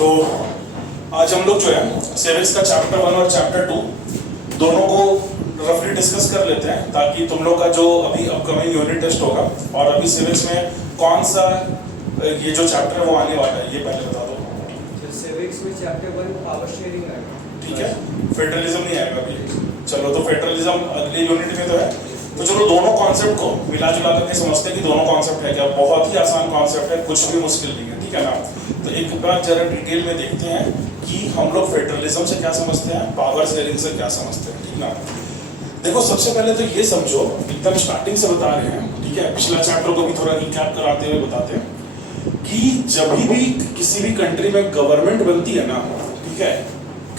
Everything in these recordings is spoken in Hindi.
तो आज हम लोग जो है सिविक्स का चैप्टर 1 और चैप्टर 2 दोनों को रफली डिस्कस कर लेते हैं, ताकि तुम लोग का जो अभी अपकमिंग यूनिट टेस्ट होगा और अभी सिविक्स में कौन सा ये जो चैप्टर है वो आने वाला है, ये पहले बता दो। सिविक्स में चैप्टर 1 पावर शेयरिंग आएगा, ठीक है, फेडरलिज्म नहीं आएगा अभी। चलो, तो फेडरलिज्म अगले यूनिट में तो है, तो चलो दोनों कॉन्सेप्ट को मिला जुला करके समझते हैं कि दोनों कॉन्सेप्ट है क्या। बहुत ही आसान कॉन्सेप्ट है, कुछ भी मुश्किल नहीं है, ठीक है ना। तो एक बार जरा डिटेल में देखते हैं कि हम लोग फेडरलिज्म से क्या समझते हैं, पावर शेयरिंग से क्या समझते हैं, ठीक ना। देखो, सबसे पहले तो ये समझो, एकदम स्टार्टिंग से बता रहे हैं, ठीक है, पिछला चैप्टर को भी थोड़ा रिकैप कराते हुए बताते हैं कि जब भी किसी भी कंट्री में गवर्नमेंट बनती है ना, ठीक है,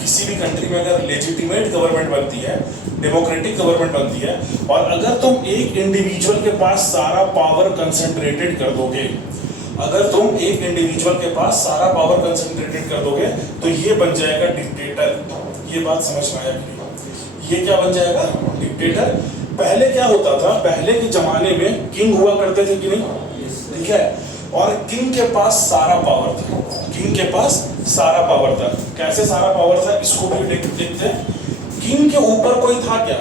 किसी भी कंट्री में अगर लेजिटिमेट गवर्नमेंट बनती है, डेमोक्रेटिक गवर्नमेंट बनती है, और अगर तुम एक इंडिविजुअल के पास सारा पावर कंसंट्रेटेड कर दोगे, अगर तुम एक इंडिविजुअल के पास सारा पावर कंसंट्रेटेड कर दोगे, तो ये बन जाएगा डिक्टेटर। ये बात समझ में आया कि ये क्या बन जाएगा, डिक्टेटर। पहले क्या होता था, पहले के जमाने में किंग हुआ करते थे कि नहीं, ठीक है, और किंग के पास सारा पावर था, किंग के पास सारा पावर था। कैसे सारा पावर था, इसको भी देखते हैं। किंग के ऊपर कोई था क्या,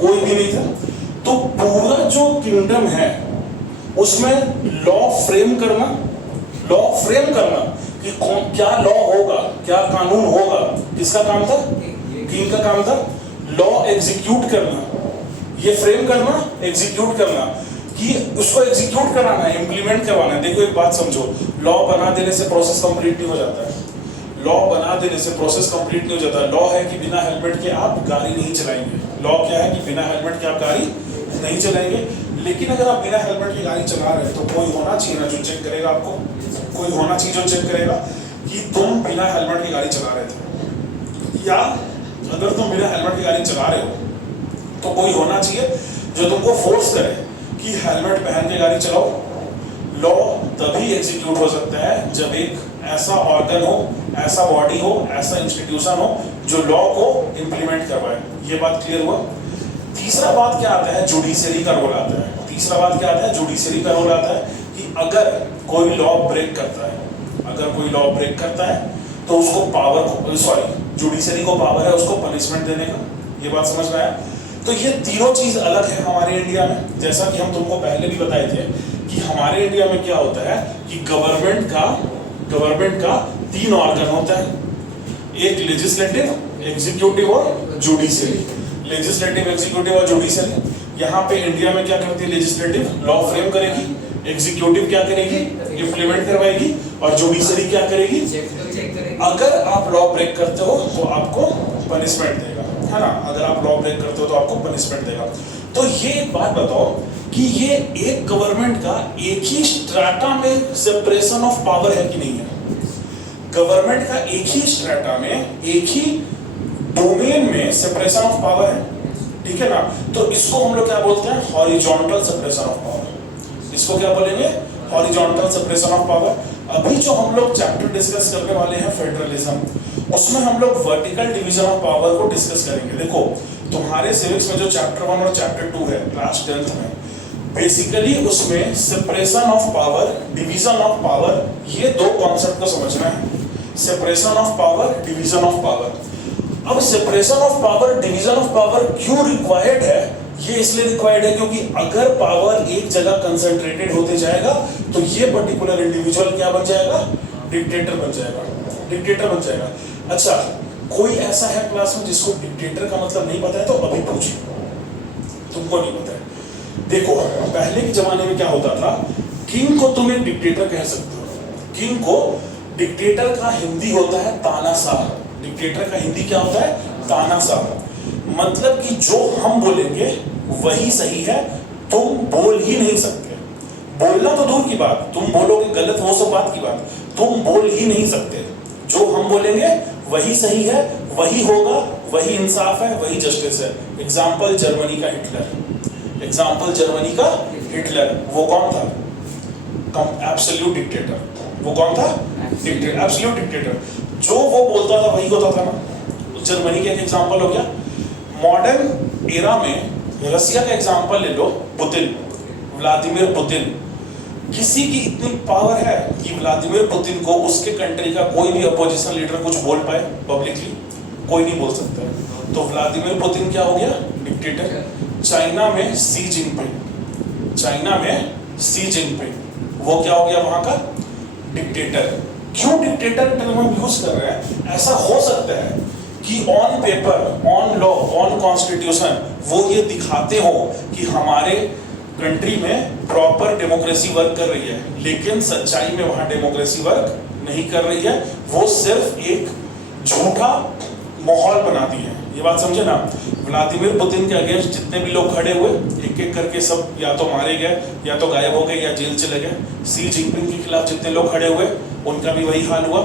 कोई भी नहीं था। तो पूरा जो किंगडम है उसमें लॉ फ्रेम करना, लॉ फ्रेम करना कि क्या लॉ होगा, क्या कानून होगा, किसका काम था, किंग का काम था। लॉ एग्जीक्यूट करना, ये फ्रेम करना, एग्जीक्यूट करना, कि उसको एग्जीक्यूट कराना है, इंप्लीमेंट करवाना है। देखो एक बात समझो, लॉ बना देने से प्रोसेस कंप्लीट नहीं हो जाता है, लॉ बना देने से प्रोसेस कंप्लीट नहीं हो जाता। लॉ है कि बिना हेलमेट के आप गाड़ी नहीं चलाएंगे, लॉ क्या है कि बिना हेलमेट के आप गाड़ी नहीं चलाएंगे। लेकिन अगर आप बिना हेलमेट की गाड़ी चला रहे हैं तो कोई होना चाहिए ना जो चेक करेगा आपको, कोई होना चाहिए जो चेक करेगा कि तुम बिना हेलमेट की गाड़ी चला रहे थे, या अगर तुम बिना हेलमेट की गाड़ी चला रहे हो तो कोई होना चाहिए जो तुमको फोर्स करे कि हेलमेट पहन के गाड़ी चलाओ। लॉ तभी एग्जीक्यूट हो सकता है जब एक ऐसा ऑर्गन हो, ऐसा बॉडी हो, ऐसा इंस्टीट्यूशन हो जो लॉ को इंप्लीमेंट करवाए। ये बात क्लियर हुआ। तीसरा बात क्या आता है, जुडिशरी का रोल आता है। तीसरा बात क्या आता है, जुडिशरी का रोल आता है कि अगर कोई लॉ ब्रेक करता है, अगर कोई लॉ ब्रेक करता है तो उसको पावर, जुडिशरी को पावर है उसको पनिशमेंट देने का। ये बात समझ में आया। तो ये तीनों चीज अलग है हमारे इंडिया में। जैसा कि हम तुमको पहले भी बताए थे कि हमारे इंडिया में क्या होता है कि गवर्नमेंट का 3 ऑर्गन होता है, एक लेजिस्लेटिव, एग्जीक्यूटिव और जुडिशरी। लेजिस्लेटिव, एग्जीक्यूटिव और जुडिशरी। यहाँ पे इंडिया में क्या करती है, लेजिस्लेटिव लॉ फ्रेम करेगी, एग्जीक्यूटिव क्या करेगी, इंप्लीमेंट करवाएगी, और जुडिशरी क्या करेगी, अगर आप लॉ ब्रेक करते हो तो आपको पनिशमेंट देगा, है ना। अगर आप लॉ ब्रेक करते हो तो आपको पनिशमेंट देगा। तो ये एक बात बताओ कि ये एक गवर्नमेंट का एक ही स्ट्रैटा में सेपरेशन ऑफ पावर है कि नहीं है। गवर्नमेंट का एक ही स्ट्रैटा में, एक ही डोमेन में सेपरेशन ऑफ पावर है, ठीक है ना। तो इसको हम लोग क्या बोलते हैं, हॉरिजॉन्टल सेपरेशन ऑफ पावर। इसको क्या बोलेंगे, हॉरिजॉन्टल सेपरेशन ऑफ पावर। अभी जो हम लोग चैप्टर डिस्कस करने वाले हैं फेडरलिज्म, उसमें हम लोग वर्टिकल डिवीजन ऑफ पावर को डिस्कस करेंगे। देखो, तुम्हारे सिविक्स में जो चैप्टर 1 और चैप्टर 2 है क्लास 10th में, बेसिकली उसमें separation of power, division of power, ये 2 कॉन्सेप्ट को समझना है। Separation of power, division of power. अब separation of power, division of power क्यों रिक्वायर्ड है, ये इसलिए रिक्वायर्ड है क्योंकि अगर पावर एक जगह कंसंट्रेटेड होते जाएगा तो ये पर्टिकुलर इंडिविजुअल क्या बन जाएगा, डिक्टेटर बन जाएगा, डिक्टेटर बन जाएगा। अच्छा, कोई ऐसा है क्लास में जिसको डिक्टेटर का मतलब नहीं पता है तो अभी पूछिए, तुमको नहीं पता है। देखो, पहले के जमाने में क्या होता था, किंग को तुम एक डिक्टेटर कह सकते हो। किंग को, डिक्टेटर का हिंदी होता है तानाशाह। डिक्टेटर का हिंदी क्या होता है, तानाशाह। मतलब कि जो हम बोलेंगे वही सही है, तुम बोल ही नहीं सकते। बोलना तो दूर की बात, तुम बोलोगे गलत वो सब बात की बात, तुम बोल ही नहीं सकते। जो हम बोलेंगे वही सही है, वही होगा, वही इंसाफ है, वही जस्टिस है। एग्जाम्पल जर्मनी का हिटलर, एग्जाम्पल जर्मनी का हिटलर, वो कौन था, एब्सोल्यूट डिक्टेटर। वो कौन था, डिक्टेटर, एब्सोल्यूट डिक्टेटर। जो वो बोलता था वही होता था ना। जर्मनी का एक एग्जाम्पल हो गया। मॉडर्न एरा में रसिया का एग्जाम्पल ले लो, पुतिन, व्लादिमीर पुतिन। किसी की इतनी पावर है कि व्लादिमीर पुतिन को उसके कंट्री का कोई भी अपोजिशन लीडर कुछ बोल पाए पब्लिकली? कोई नहीं बोल सकता। तो व्लादिमीर पुतिन क्या हो गया? डिक्टेटर। चाइना में सी जिनपिंग, चाइना में सी जिनपिंग, वो क्या हो गया वहां का? डिक्टेटर। क्यों डिक्टेटर टर्म हम यूज कर रहे हैं? ऐसा हो सकता है कि on paper, on law, on constitution वो ये दिखाते हो कि हमारे कंट्री में प्रॉपर डेमोक्रेसी वर्क कर रही है, लेकिन सच्चाई में वहां डेमोक्रेसी वर्क नहीं कर रही है। वो सिर्फ एक झूठा माहौल बनाती है। ये बात समझे ना? व्लादिमीर पुतिन के अगेंस्ट जितने भी लोग खड़े हुए, एक एक करके सब या तो मारे गए, या तो गायब हो गए, या जेल चले गए। सी जिनपिंग के खिलाफ जितने लोग खड़े हुए उनका भी वही हाल हुआ।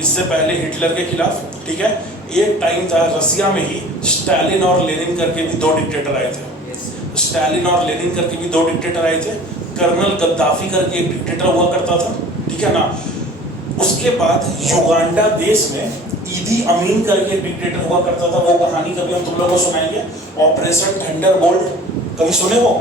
इससे पहले हिटलर के खिलाफ, ठीक है, एक टाइम था रसिया में ही स्टालिन और लेनिन करके भी दो डिक्टेटर आए थे। स्टालिन और लेनिन करके भी दो डिक्टेटर आए थे। कर्नल गद्दाफी करके एक डिक्टेटर हुआ करता था, ठीक है ना। उसके बाद युगांडा देश में ईदी अमीन करके एक डिक्टेटर हुआ करता था। वो कहानी कभी हम तुम लोगों को सुनाएंगे। ऑपरेशन थंडरबोल्ट कभी सुने हो?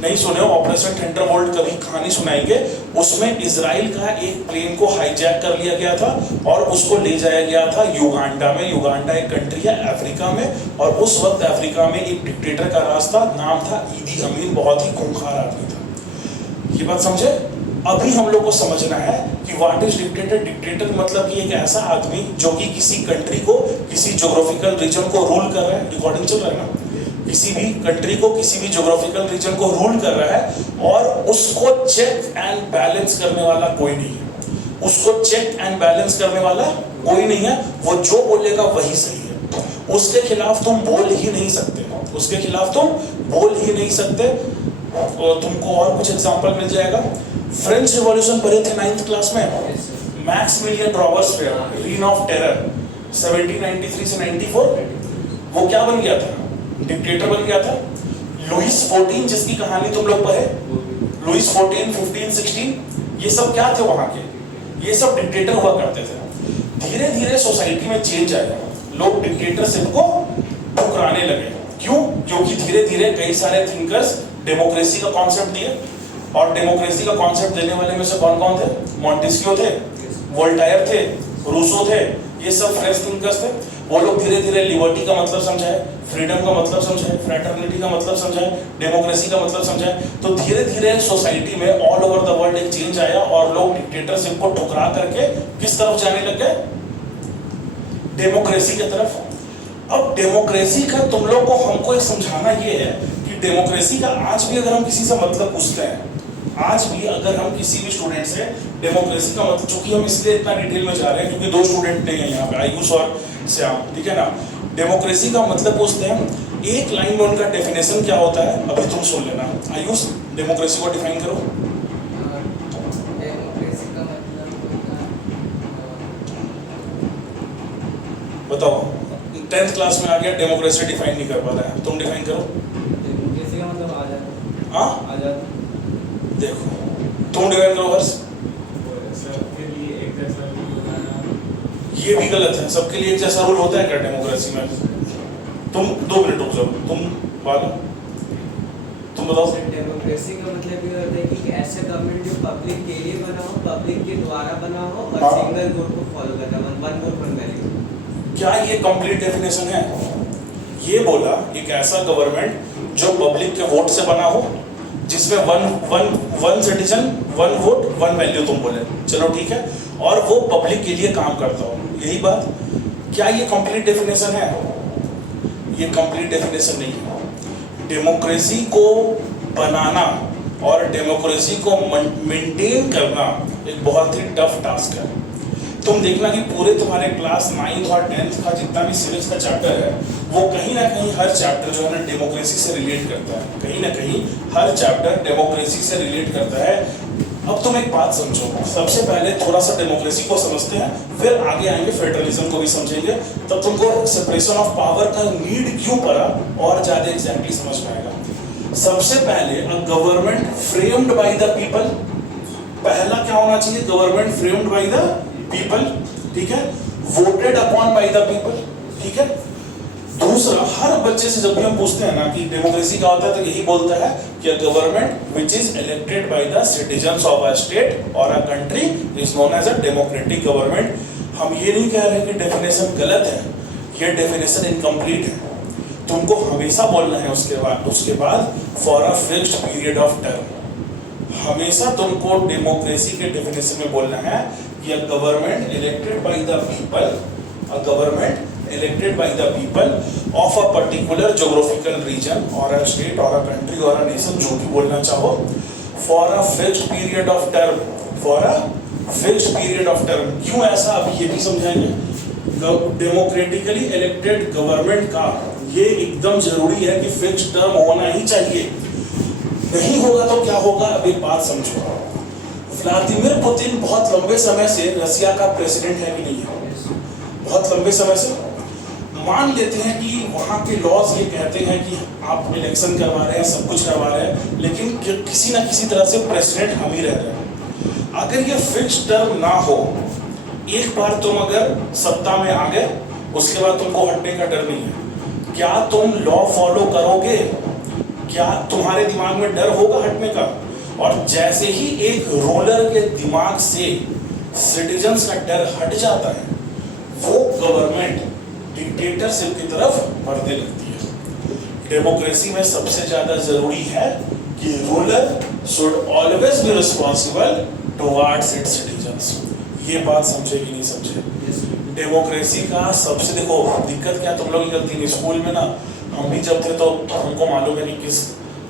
नहीं सुने हो? ऑपरेशन थंडरबोल्ट कभी कहानी सुनाएंगे। उसमें इजराइल का एक प्लेन को हाईजैक कर लिया गया था और उसको ले जाया गया था युगांडा में। युगांडा एक कंट्री है अफ्रीका में, और उस वक्त अफ्रीका में एक डिक्टेटर का राज था, नाम था ईदी अमीन। बहुत ही खूंखार आदमी था। ये बात समझे? अभी हम लोग को समझना है कि व्हाट इज डिक्टेटर। डिक्टेटर मतलब कि एक ऐसा आदमी जो कि किसी कंट्री को, किसी ज्योग्राफिकल रीजन को रूल कर रहा है। रिकॉर्डिंग चल रहा है ना? किसी भी कंट्री को, किसी भी ज्योग्राफिकल रीजन को रूल कर रहा है और उसको चेक एंड बैलेंस करने वाला कोई नहीं है। उसको चेक एंड बैलेंस करने वाला कोई नहीं है। वो जो बोलेगा वही सही है। उसके खिलाफ तुम बोल ही नहीं सकते, उसके खिलाफ तुम बोल ही नहीं सकते। और तुमको और कुछ एग्जांपल मिल जाएगा। फ्रेंच रिवॉल्यूशन पढ़े थे 9th क्लास में। Maximilian Robespierre, reign of terror, 1793 से 94, वो क्या बन गया था? डिक्टेटर बन गया था। लुइस 14 जिसकी कहानी तुम लोग पढ़े, लुइस 14, 15, 16, ये सब क्या थे वहां के? ये सब डिक्टेटर हुआ करते थे। धीरे धीरे सोसाइटी में चेंज आया, लोग डिक्टेटरशिप को ठुकराने लगे। क्यों? क्योंकि धीरे धीरे कई सारे थिंकर्स डेमोक्रेसी का कॉन्सेप्ट दिए, और डेमोक्रेसी का कॉन्सेप्ट देने वाले में से कौन कौन थे? मॉन्टेस्क्यू थे, वोल्टायर थे, रूसो थे। ये सब फ्रेंच थिंकर्स थे। वो लोग धीरे धीरे लिबर्टी का मतलब समझाए, फ्रीडम का मतलब समझाए, फ्रैटर्निटी का मतलब समझाए, डेमोक्रेसी का मतलब समझाए। तो धीरे धीरे सोसाइटी में ऑल ओवर द वर्ल्ड एक चेंज आया और लोग डिक्टेटरशिप को ठुकरा करके किस तरफ जाने लग गए? डेमोक्रेसी की तरफ। अब डेमोक्रेसी का तुम लोग को हमको एक समझाना ये है कि डेमोक्रेसी का आज भी अगर हम किसी से मतलब पूछते हैं, आज भी अगर हम किसी भी स्टूडेंट से डेमोक्रेसी का मतलब, चूंकि हम इसलिए इतना डिटेल में जा रहे हैं क्योंकि दो स्टूडेंट नहीं है यहाँ पे, आयुष और श्याम, ठीक है ना। डेमोक्रेसी का मतलब पूछते हैं, एक लाइन में उनका डेफिनेशन क्या होता है अभी तुम सुन लेना। आयुष, डेमोक्रेसी को डिफाइन करो। डेमोक्रेसी का मतलब बताओ, 10th क्लास में आ गया, डेमोक्रेसी डिफाइन नहीं कर पा रहा है, तुम डिफाइन करो। डेमोक्रेसी का मतलब आजादी। हाँ, आजादी। देखो तुम डिफाइन करो हर्ष। सबके लिए एक जैसा रूल बनाना। ये भी गलत है। सबके लिए एक जैसा रूल होता है क्या डेमोक्रेसी में? तुम 2 मिनट रुक जाओ, तुम बात, तुम बताओ। डेमोक्रेसी का मतलब ये होता है कि ऐसा गवर्नमेंट जो पब्लिक के लिए बना हो, पब्लिक के द्वारा बना हो और हाँ। सिंगल वोट को फॉलो करता है, वन वोट वन वैल्यू। क्या ये कंप्लीट डेफिनेशन है? ये बोला एक ऐसा गवर्नमेंट जो पब्लिक के वोट से बना हो, जिसमें one citizen one vote one value तुम बोले, चलो ठीक है, और वो पब्लिक के लिए काम करता हो, यही बात। क्या ये कंप्लीट डेफिनेशन है? ये कंप्लीट डेफिनेशन नहीं है। डेमोक्रेसी को बनाना और डेमोक्रेसी को मेंटेन करना एक बहुत ही टफ टास्क है। तुम देखना कि पूरे तुम्हारे क्लास 9th और 10th का जितना भी सिविक्स का चैप्टर है, वो कहीं ना कहीं हर चैप्टर जो है ना डेमोक्रेसी से रिलेट करता है। कहीं ना कहीं हर चैप्टर डेमोक्रेसी से रिलेट करता है। अब तुम एक बात समझो, सबसे पहले थोड़ा सा डेमोक्रेसी को समझते हैं, फिर आगे आएंगे फेडरलिज्म को भी समझेंगे, तब तुमको सेपरेशन ऑफ पावर का नीड क्यों पड़ा और ज्यादा एग्जैक्टली समझ में आएगा। सबसे पहले a government framed bye the people, पहला क्या होना चाहिए? Government framed bye the people, ठीक है, voted upon bye the people, ठीक है। दूसरा, हर हर बच्चे से जब भी हम पूछते हैं ना कि डेमोक्रेसी क्या होता है, तो यही बोलता है कि a government which is elected by the citizens of a state और a country is known as a democratic government. हम ये नहीं कह रहे कि डेफिनेशन गलत है, ये डेफिनेशन इनकम्प्लीट है। तुमको हमेशा बोलना है उसके बाद for a fixed period of term. हमेशा तुमको डेमोक्रेसी के डेफिनेशन में बोलना है कि a government elected by the people, a government elected by the people of a particular geographical region or a state or a country or a nation, जो भी बोलना चाहो, for a fixed period of term, for a fixed period of term। क्यों ऐसा, अभी ये भी समझाएंगे। डेमोक्रेटिकली इलेक्टेड गवर्नमेंट का ये एकदम जरूरी है कि फिक्स्ड टर्म होना ही चाहिए, नहीं होगा तो क्या होगा। अब एक बात समझो, व्लादिमीर पुतिन बहुत लंबे समय से रसिया का प्रेसिडेंट है कि नहीं है? बहुत लंबे समय से। मान लेते हैं कि वहाँ के लॉज ये कहते हैं कि आप इलेक्शन करवा रहे हैं, सब कुछ करवा रहे हैं, लेकिन किसी ना किसी तरह से प्रेसिडेंट हम ही रह रहे हैं। अगर ये फिक्स्ड टर्म ना हो, एक बार तुम अगर सत्ता में आ गए, उसके बाद तुमको हटने का डर नहीं है। क्या तुम लॉ फॉलो करोगे? क्या तुम्हारे दिमाग में डर होगा हटने का? और जैसे ही एक रूलर के दिमाग से सिटीजन्स का डर हट जाता है, वो गवर्नमेंट डिक्टेटरशिप की तरफ बढ़ने लगती है। डेमोक्रेसी में सबसे ज्यादा जरूरी है कि ruler should always be responsible towards it's citizens. ये बात समझे कि नहीं समझे? डेमोक्रेसी का सबसे, देखो दिक्कत क्या, तुम लोग की गलती नहीं। स्कूल में ना हम भी जब थे तो हमको मालूम है कि किस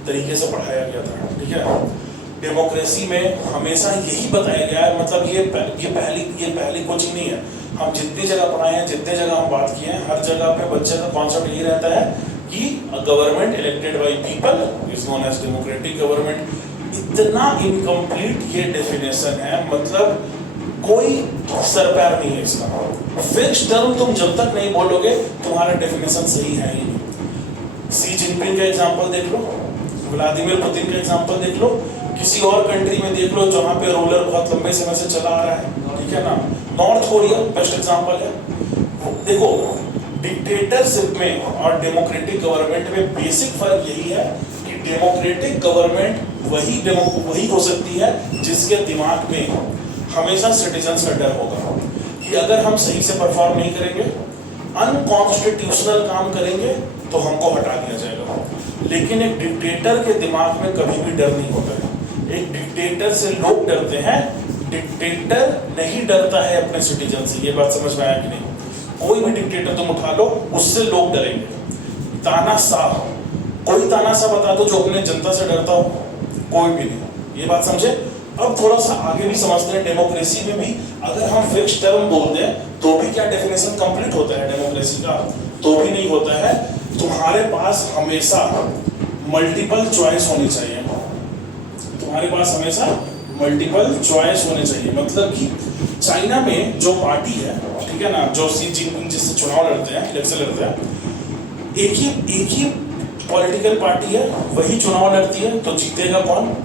तरीके से पढ़ाया गया था, ठीक है। डेमोक्रेसी में हमेशा यही बताया गया है, मतलब ये पहली कोचिंग नहीं है। हम जितनी जगह पढ़ाए हैं, जितने जगह हम बात किए हैं, हर जगह पे बच्चे का कॉन्सेप्ट यही रहता है कि government elected by people is known as democratic government. इतना इनकम्प्लीट ये डेफिनेशन है, मतलब कोई सर पैर नहीं है इसका। फिक्स्ड टर्म तुम जब तक नहीं बोलोगे, तुम्हारा डेफिनेशन सही है ही नहीं। सी जिनपिंग का एग्जांपल देख लो, व्लादिमीर पुतिन का एग्जांपल देख लो, किसी और कंट्री में देख लो जहाँ पे रूलर बहुत लंबे समय से चला आ रहा है, ठीक है ना। नॉर्थ कोरिया बेस्ट एग्जांपल है। देखो, डिक्टेटरशिप में और डेमोक्रेटिक गवर्नमेंट में बेसिक फर्क यही है कि डेमोक्रेटिक गवर्नमेंट वही हो सकती है जिसके दिमाग में हमेशा सिटीजन्स का डर होगा कि अगर हम सही से परफॉर्म नहीं करेंगे, अनकॉन्स्टिट्यूशनल काम करेंगे, तो हमको हटा दिया जाएगा। लेकिन एक डिक्टेटर के दिमाग में कभी भी डर नहीं होता है। एक डिक्टेटर से लोग डरते हैं, डिक्टेटर नहीं डरता है अपने सिटीजन से। ये बात समझ में आया कि नहीं? कोई भी डिक्टेटर तुम उठा लो, उससे लोग डरेंगे। तानाशाह, कोई तानाशाह बता दो जो अपने जनता से डरता हो? कोई भी नहीं। ये बात समझे? अब थोड़ा सा आगे भी समझते हैं। डेमोक्रेसी में भी अगर हम फिक्स्ड टर्म बोल दें तो भी क्या डेफिनेशन कंप्लीट होता है डेमोक्रेसी का? तो भी नहीं होता है। तुम्हारे पास हमेशा मल्टीपल चॉइस होनी चाहिए। तुम्हारे पास हमेशा मल्टीपल चॉइस होने चाहिए। मतलब कि चाइना में जो पार्टी है, ठीक है ना, जो सी जिनपिंग जिससे चुनाव लड़ते हैं, इलेक्शन लड़ते हैं, एक ही पॉलिटिकल पार्टी है, वही चुनाव लड़ती है, तो जीतेगा कौन?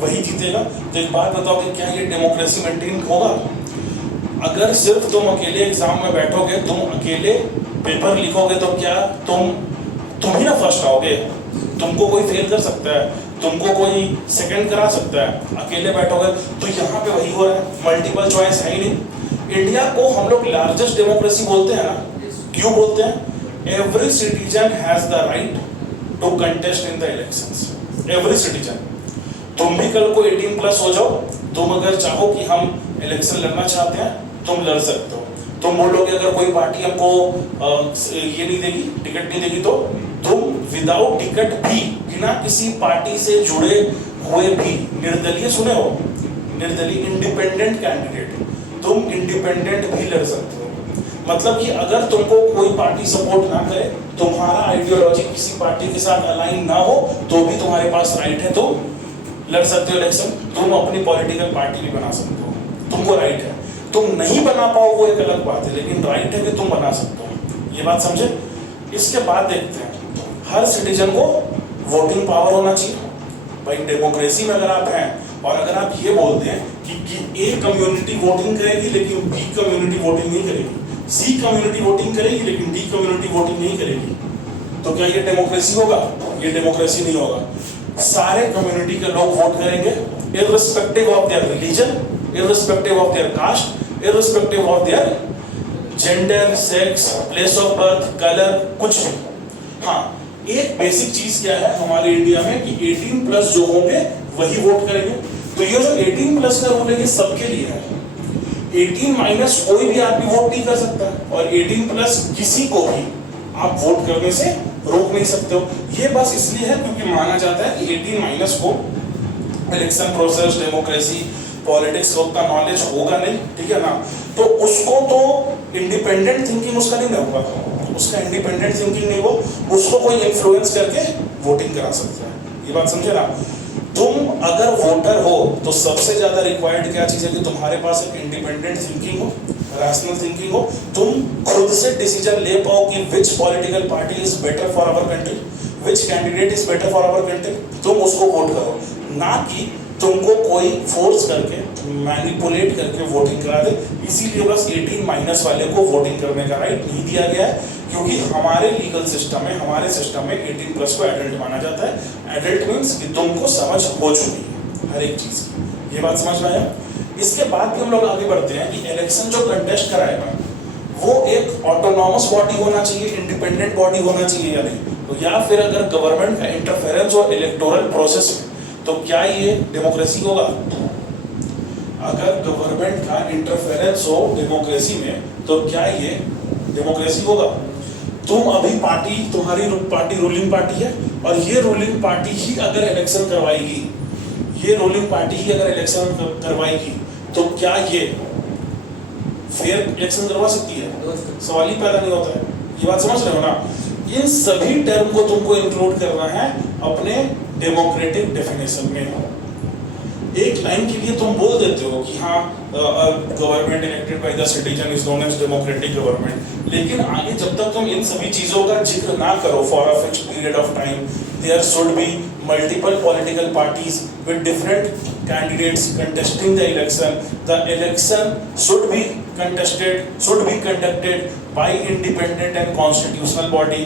वही जीतेगा। तो एक बात बताओ कि क्या ये डेमोक्रेसी मेंटेन होगा? अगर सिर्फ तुम अकेले एग्जाम में बैठोगे, तुम अकेले पेपर लिखोगे, तो क्या तुम ही ना फर्स्ट आओगे? तुमको कोई फेल कर सकता है, तुमको कोई सेकंड करा सकता है। अकेले बैठोगे तो यहाँ पे वही हो रहा है, मल्टीपल चॉइस है ही नहीं। इंडिया को हम लोग लार्जेस्ट डेमोक्रेसी बोलते हैं ना, क्यों बोलते हैं? Every citizen has the right to contest in the elections. Every citizen. तुम भी कल को 18+ हो जाओ, तुम अगर चाहो कि हम इलेक्शन लड़ना चाहते हैं, तुम लड़ सकते हो। तुम बोलोगे अगर कोई पार्टी हमको ये नहीं देगी, टिकट नहीं देगी, तो तुम विदाउट टिकट भी, बिना किसी पार्टी से जुड़े हुए भी, निर्दलीय, सुने हो? निर्दलीय, इंडिपेंडेंट कैंडिडेट, तुम इंडिपेंडेंट भी लड़ सकते हो। मतलब कि अगर तुमको कोई पार्टी सपोर्ट ना करे, तुम्हारा आइडियोलॉजी किसी पार्टी के साथ अलाइन ना हो, तो भी तुम्हारे पास राइट है, तो लड़ सकते हो इलेक्शन। तुम अपनी पॉलिटिकल पार्टी भी बना सकते हो, तुमको राइट है। तुम नहीं बना पाओ वो एक अलग बात है, लेकिन राइट है कि तुम बना सकते हो। ये बात समझे? इसके बाद देखते हैं, हर सिटीजन को वोटिंग पावर होना चाहिए। भाई डेमोक्रेसी में अगर आप हैं और अगर आप ये बोलते हैं कि ए कम्युनिटी वोटिंग करेगी लेकिन बी कम्युनिटी वोटिंग नहीं करेगी, सी कम्युनिटी वोटिंग करेगी लेकिन डी कम्युनिटी वोटिंग नहीं करेगी, तो क्या ये डेमोक्रेसी होगा? ये डेमोक्रेसी नहीं होगा। सारे कम्युनिटी के लोग वोट करेंगे, irrespective of their religion, irrespective of their caste, irrespective of their gender, sex, place of birth, colour, कुछ भी। हाँ, एक बेसिक चीज क्या है हमारे इंडिया में कि 18 प्लस जो होंगे वही वोट करेंगे। तो ये जो 18 प्लस का रूल है ये सबके लिए है। 18 माइनस कोई भी आदमी वोट नहीं कर सकता, और 18 प्लस किसी को भी आप वोट करने से रोक नहीं सकते हो। ये बस इसलिए है क्योंकि माना जाता है कि 18 माइनस को इलेक्शन प्रोसेस, डेमोक्रेसी, पॉलिटिक्स का उतना नॉलेज होगा नहीं, ठीक है ना। तो उसको तो इंडिपेंडेंट थिंकिंग उसका नहीं होगा, उसका इंडिपेंडेंट थिंकिंग नहीं हो, उसको कोई इन्फ्लुएंस करके वोटिंग करा सकता है। ये बात समझे ना। तुम अगर वोटर हो तो सबसे ज्यादा रिक्वायर्ड क्या चीज है कि तुम्हारे पास एक इंडिपेंडेंट थिंकिंग हो, रैशनल थिंकिंग हो, तुम खुद से डिसीजन ले पाओ कि which political party is better for our country, which candidate is better for our country, तुम उसको वोट करो, ना कि तुमको कोई फोर्स करके, मैनिपुलेट करके वोटिंग करा दे। इसीलिए बस 18 माइनस वाले को वोटिंग करने का राइट नहीं दिया गया है, क्योंकि हमारे लीगल सिस्टम में, हमारे सिस्टम में 18 प्लस को एडल्ट माना जाता है। एडल्ट मींस कि तुमको समझ हो चुकी है हर एक चीज की। ये बात समझ में आया। इसके बाद भी हम लोग आगे बढ़ते हैं कि इलेक्शन जो कंटेस्ट कराएगा वो एक ऑटोनॉमस बॉडी होना चाहिए, इंडिपेंडेंट बॉडी होना चाहिए या नहीं, तो या फिर अगर गवर्नमेंट का इंटरफेरेंस हो इलेक्टोरल प्रोसेस में तो क्या ये डेमोक्रेसी होगा? अगर गवर्नमेंट का इंटरफेरेंस हो डेमोक्रेसी में तो क्या ये डेमोक्रेसी होगा? तुम अभी पार्टी, तुम्हारी पार्टी रूलिंग पार्टी है, और ये रूलिंग पार्टी ही अगर इलेक्शन करवाएगी, ये रूलिंग पार्टी ही अगर इलेक्शन करवाएगी तो क्या ये फेयर इलेक्शन करवा सकती है? सवाल ही पैदा नहीं होता है। ये बात समझ रहे हो ना। इन सभी टर्म को तुमको इंक्लूड करना है अपने डेमोक्रेटिक डेफिनेशन में। एक लाइन के लिए तुम बोल देते हो कि हाँ government elected by the citizen is known as democratic government, लेकिन आगे जब तक तुम इन सभी चीजों का जिक्र ना करो for a fixed period of time, there should be multiple political parties with different candidates contesting the election. The election should be conducted by independent and constitutional body.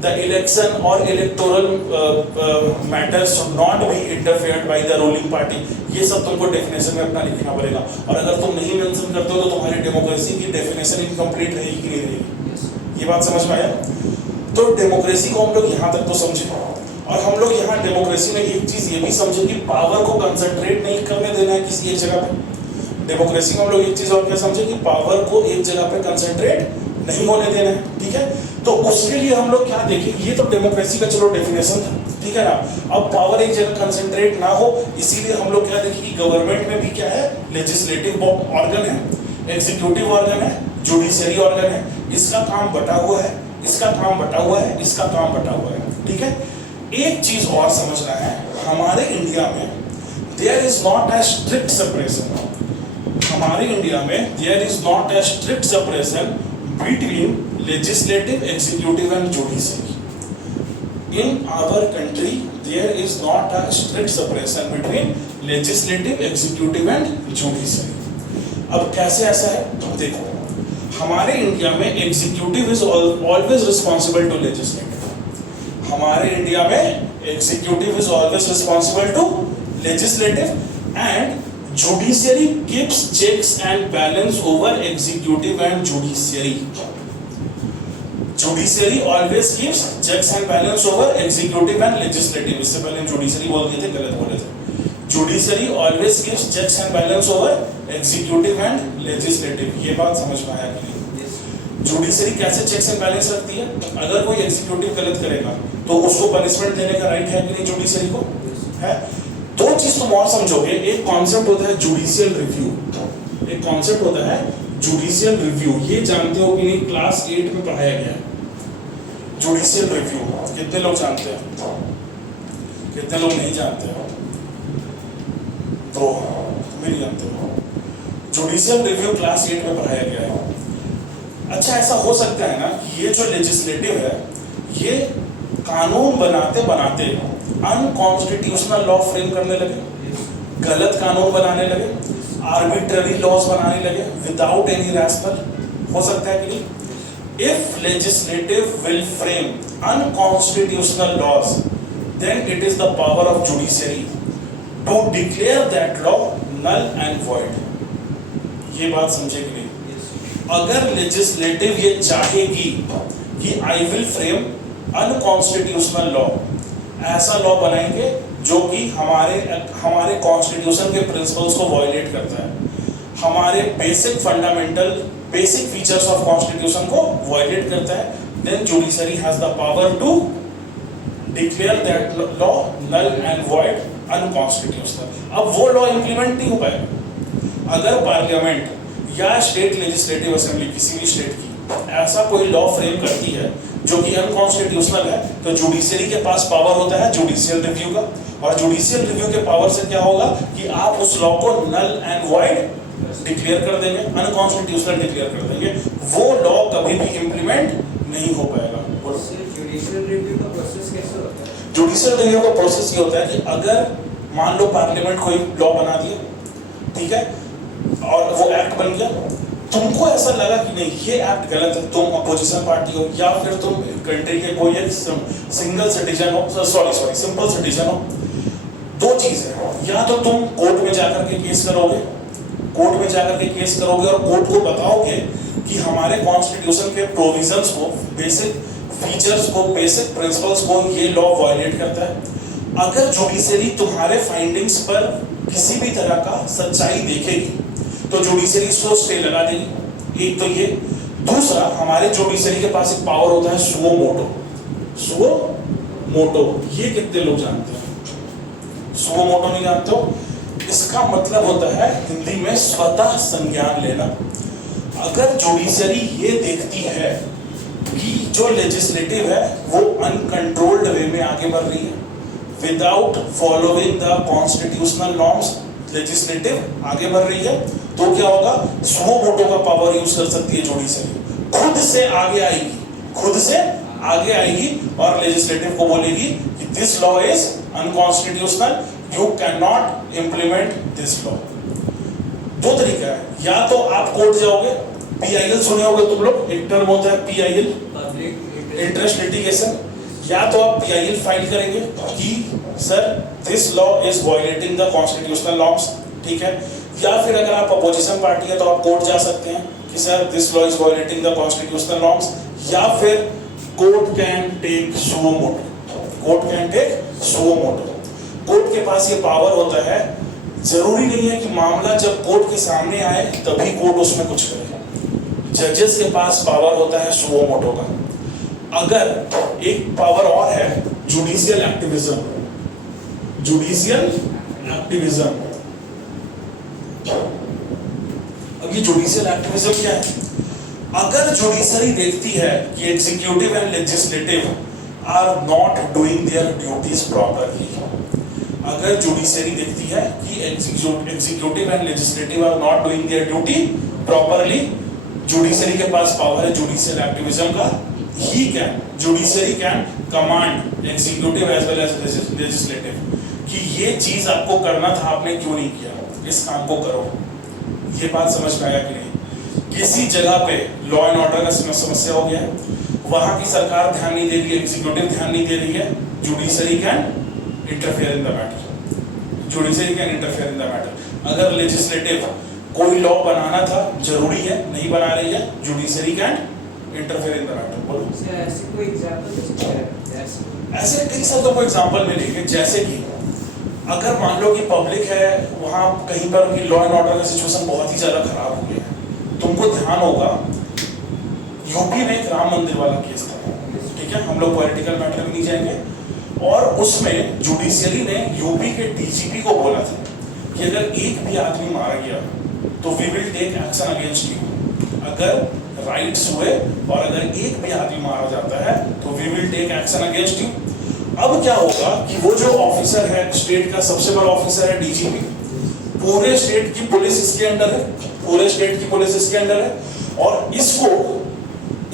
The election or electoral matters should not be interfered by the ruling party. ये सब तुमको डेफिनेशन में अपना लिखना पड़ेगा, और अगर तुम नहीं मेंशन करते हो तो तुम्हारी डेमोक्रेसी की डेफिनेशन इनकम्प्लीट रहेगी कि नहीं रहेगी। ये बात समझ में आया। तो डेमोक्रेसी को हम लोग यहाँ तक तो समझे, और हम लोग यहाँ डेमोक्रेसी में एक चीज ये भी समझे कि पावर को कंसंट्रेट नहीं करने देना है किसी एक जगह पे। डेमोक्रेसी में हम लोग एक चीज और क्या समझे कि पावर को एक जगह पे कंसंट्रेट नहीं होने देना है, ठीक है। तो उसके लिए हम लोग क्या देखें, ये तो डेमोक्रेसी का चलो डेफिनेशन था, ठीक है ना। अब पावर एक जगह कंसंट्रेट ना हो, इसीलिए हम लोग क्या देखें कि गवर्नमेंट में भी क्या है, लेजिस्लेटिव ऑर्गन है, एग्जीक्यूटिव ऑर्गन है, जुडिशरी ऑर्गन है। इसका काम बटा हुआ है, इसका काम बटा हुआ है, इसका काम बटा हुआ है, ठीक है। एक चीज और समझना है, हमारे इंडिया में there is not a strict separation, हमारे इंडिया में there is not a strict separation between legislative, executive and judiciary. In our country there is not a strict separation between legislative, executive and judiciary. अब कैसे ऐसा है, तो देखो हमारे इंडिया में executive is always responsible to legislative. हमारे इंडिया में executive is always responsible to legislative and judiciary keeps checks and balance over executive and judiciary. Judiciary always keeps checks and balance over executive and legislative. इससे पहले जुडिशरी बोल दिए थे, गलत बोले थे। Judiciary always keeps checks and balance over executive and legislative. ये बात समझ में आया कि नहीं? जुडिशरी कैसे चेक्स एंड बैलेंस रखती है? अगर कोई एग्जीक्यूटिव गलत करेगा तो उसको पनिशमेंट देने का राइट है कि नहीं जुडिशरी को? है। दो चीज तुम और समझोगे, एक कॉन्सेप्ट होता है जुडिशियल रिव्यू, एक कॉन्सेप्ट होता है जुडिशियल रिव्यू। ये जानते हो कि नहीं, क्लास 8 में पढ़ाया गया है जुडिशियल रिव्यू। कितने लोग जानते हैं? कितने लोग नहीं जानते हो? तो तुम नहीं जानते हो। जुडिशियल रिव्यू क्लास 8 में पढ़ाया गया है। अच्छा, ऐसा हो सकता है ना कि ये जो लेजिस्लेटिव है ये कानून बनाते बनाते अनकॉन्स्टिट्यूशनल लॉ फ्रेम करने लगे, गलत कानून बनाने लगे, आर्बिट्ररी लॉज बनाने लगे विदाउट एनी रैशनल। हो सकता है कि नहीं? If legislative will frame unconstitutional laws, then it is the power of judiciary to declare that law null and void. ये बात समझे कि नहीं? अगर लेजिस्लेटिव ये चाहेगी कि I will frame unconstitutional law, ऐसा लॉ बनाएंगे जो कि हमारे कॉन्स्टिट्यूशन के प्रिंसिपल्स को वायलेट करता है, हमारे बेसिक फीचर्स ऑफ कॉन्स्टिट्यूशन को वायलेट करता है, then judiciary has the power to declare that law null and void unconstitutional. अब वो लॉ इंप्लीमेंट नहीं हो पाएगा अगर पार्लियामेंट या स्टेट लेजिस्लेटिव असेंबली किसी भी स्टेट की ऐसा कोई लॉ फ्रेम करती है जो कि अनकॉन्स्टिट्यूशनल है, तो जुडिशरी के पास पावर होता है जुडिशियल रिव्यू का, और जुडिशियल रिव्यू के पावर से क्या होगा कि आप उस लॉ को नल एंड वॉइड डिक्लेयर कर देंगे, अनकॉन्स्टिट्यूशनल डिक्लेयर कर देंगे, वो लॉ कभी भी इंप्लीमेंट नहीं हो पाएगा। जुडिशियल रिव्यू का प्रोसेस कैसे होता है? जुडिशियल रिव्यू का प्रोसेस ये होता है कि अगर मान लो पार्लियामेंट कोई लॉ बना दिया, ठीक है, और वो एक्ट बन गया, तुमको ऐसा लगा कि नहीं ये एक्ट गलत है, तुम अपोजिशन पार्टी हो या फिर तुम कंट्री के कोई एक सिंगल सिटीजन हो, सिंपल सिटीजन हो, दो चीज है, या तो तुम कोर्ट में जाकर के केस करोगे, और कोर्ट को बताओगे कि हमारे कॉन्स्टिट्यूशन के प्रोविजंस को, बेसिक फीचर्स को, बेसिक प्रिंसिपल्स को ये लॉ वायलेट करता है। अगर जुडिशरी तुम्हारे फाइंडिंग्स पर किसी भी तरह का सच्चाई देखेगी तो जुडिशरी इसको स्टे लगा देगी, एक तो ये। दूसरा, हमारे जुडिशरी के पास एक पावर होता है सुओ मोटो। ये कितने लोग जानते हैं? सुओ मोटो नहीं जानते हो? इसका मतलब होता है हिंदी में स्वतः संज्ञान लेना। अगर जुडिशरी ये देखती है कि जो लेजिस्लेटिव है वो अनकंट्रोल्ड वे में आगे बढ़ रही है, without following the constitutional norms, legislative आगे बढ़ रही है, तो क्या होगा, सुओ मोटो का पावर यूज कर सकती है जुडिशरी, खुद से आगे आएगी और लेजिस्लेटिव को बोलेगी कि this law is unconstitutional, you can not implement this law. दो तरीका है, या तो आप कोर्ट जाओगे, PIL सुने होगे तुम लोग, एक टर्म होता है PIL, पब्लिक इंटरेस्ट लिटिगेशन, या तो आप PIL फाइल करेंगे कि sir this law is violating the constitutional norms, ठीक है, या फिर अगर आप अपोजिशन पार्टी है तो आप कोर्ट जा सकते हैं कि sir this law is violating the constitutional norms, या फिर court can take suo motu. Court के पास ये पावर होता है, जरूरी नहीं है कि मामला जब कोर्ट के सामने आए तभी कोर्ट उसमें कुछ करे, जजेस के पास पावर होता है सुओ मोटो का। अगर एक पावर और है जुडिशियल एक्टिविज्म। अब ये जुडिशियल एक्टिविज्म क्या है? अगर जुडिशरी देखती है कि executive and legislative are not doing their duties properly, अगर जुडिशरी देखती है कि executive and legislative are not doing their duty properly, judiciary के पास पावर है जुडिशियल एक्टिविज्म का, judiciary can command executive as well as legislative कि ये चीज आपको करना था, आपने क्यों नहीं किया, इस काम को करो। ये बात समझ में आया कि नहीं? किसी जगह पे लॉ एंड ऑर्डर का समस्या हो गया है, वहां की सरकार ध्यान नहीं दे रही है, एग्जीक्यूटिव ध्यान नहीं दे रही है, judiciary can interfere in the matter. अगर लेजिस्लेटिव कोई लॉ बनाना था, जरूरी है, नहीं बना रही है, judiciary can interfere in the matter. बोलो ऐसे कोई एग्जांपल दे सकते हैं? ऐसे कई सारे तो एग्जांपल मिलेंगे, जैसे कि अगर मान लो कि पब्लिक है, वहां कहीं पर उनकी लॉ एंड ऑर्डर का सिचुएशन बहुत ही ज्यादा खराब हो गया है, तुमको ध्यान होगा यूपी में एक राम मंदिर वाला केस था, ठीक है, हम लोग पॉलिटिकल मैटर में नहीं जाएंगे, और उसमें जुडिशियरी ने यूपी के DGP को बोला था कि अगर एक भी आदमी मारा गया तो we will take action against you. अगर राइट्स हुए और अगर एक भी आदमी मारा जाता है तो we will take action against you. अब क्या होगा कि वो जो ऑफिसर है, स्टेट का सबसे बड़ा ऑफिसर है DGP, पूरे स्टेट की पुलिस इसके अंडर है, और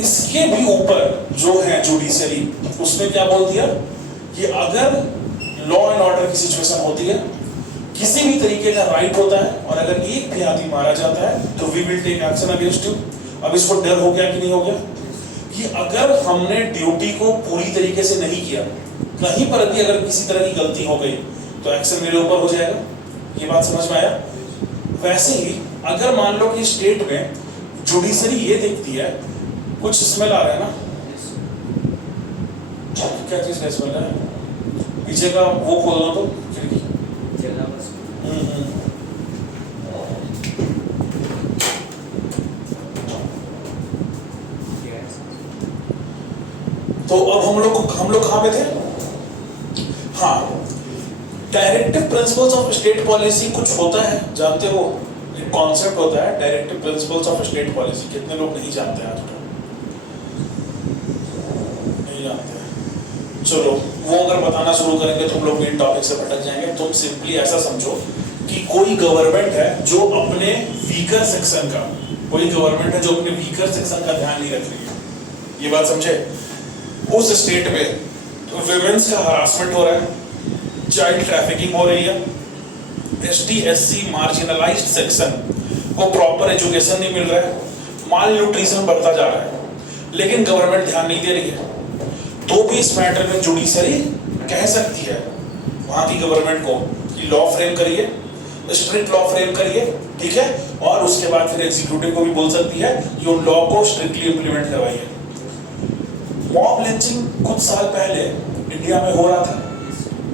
इसके भी ऊपर जो है जुडिशरी, उसने क्या बोल दिया कि अगर लॉ एंड ऑर्डर की सिचुएशन होती है, किसी भी तरीके का राइट होता है, और अगर एक भी आदमी मारा जाता है तो we will take action against you. अब इसको डर हो गया कि नहीं हो गया? कि अगर हमने ड्यूटी को पूरी तरीके से नहीं किया, कहीं पर भी अगर किसी तरह की गलती हो गई तो एक्शन मेरे ऊपर हो जाएगा। ये बात समझ में आया? वैसे ही अगर मान लो कि स्टेट में जुडिशरी ये देखती है, कुछ स्मेल आ रहा है ना, क्या चीज का स्मेल है? पीछे का वो खोल दो तो खिड़की। जला बस। तो अब हम लोग कहाँ पे थे? हाँ, directive principles of state policy कुछ होता है, जानते हो? एक कॉन्सेप्ट होता है directive principles of state policy. कितने लोग नहीं जानते हैं? आज तक नहीं जानते हैं। चलो, वो अगर बताना शुरू करेंगे तुम लोग मेन टॉपिक से भटक जाएंगे। तुम सिंपली ऐसा समझो कि कोई गवर्नमेंट है जो अपने वीकर सेक्शन का, कोई गवर्नमेंट है जो अपने वीकर सेक्शन का ध्यान नहीं रख रही है। ये बात समझे? उस स्टेट में विमेंस का हरासमेंट हो रहा है, चाइल्ड ट्रैफिकिंग हो रही है, एसटी एससी मार्जिनलाइज्ड सेक्शन को प्रॉपर एजुकेशन नहीं मिल रहा है, माल न्यूट्रिशन बढ़ता जा रहा है, लेकिन गवर्नमेंट ध्यान नहीं दे रही है। तो भी इस मैटर में जुडिशरी कह सकती है वहां की गवर्नमेंट को कि लॉ फ्रेम करिए, स्ट्रिक्ट लॉ फ्रेम करिए, ठीक है, और उसके बाद फिर एग्जीक्यूटिव को भी बोल सकती है कि उन लॉ को स्ट्रिक्टली इंप्लीमेंट करवाइए। मॉब लिंचिंग कुछ साल पहले इंडिया में हो रहा था,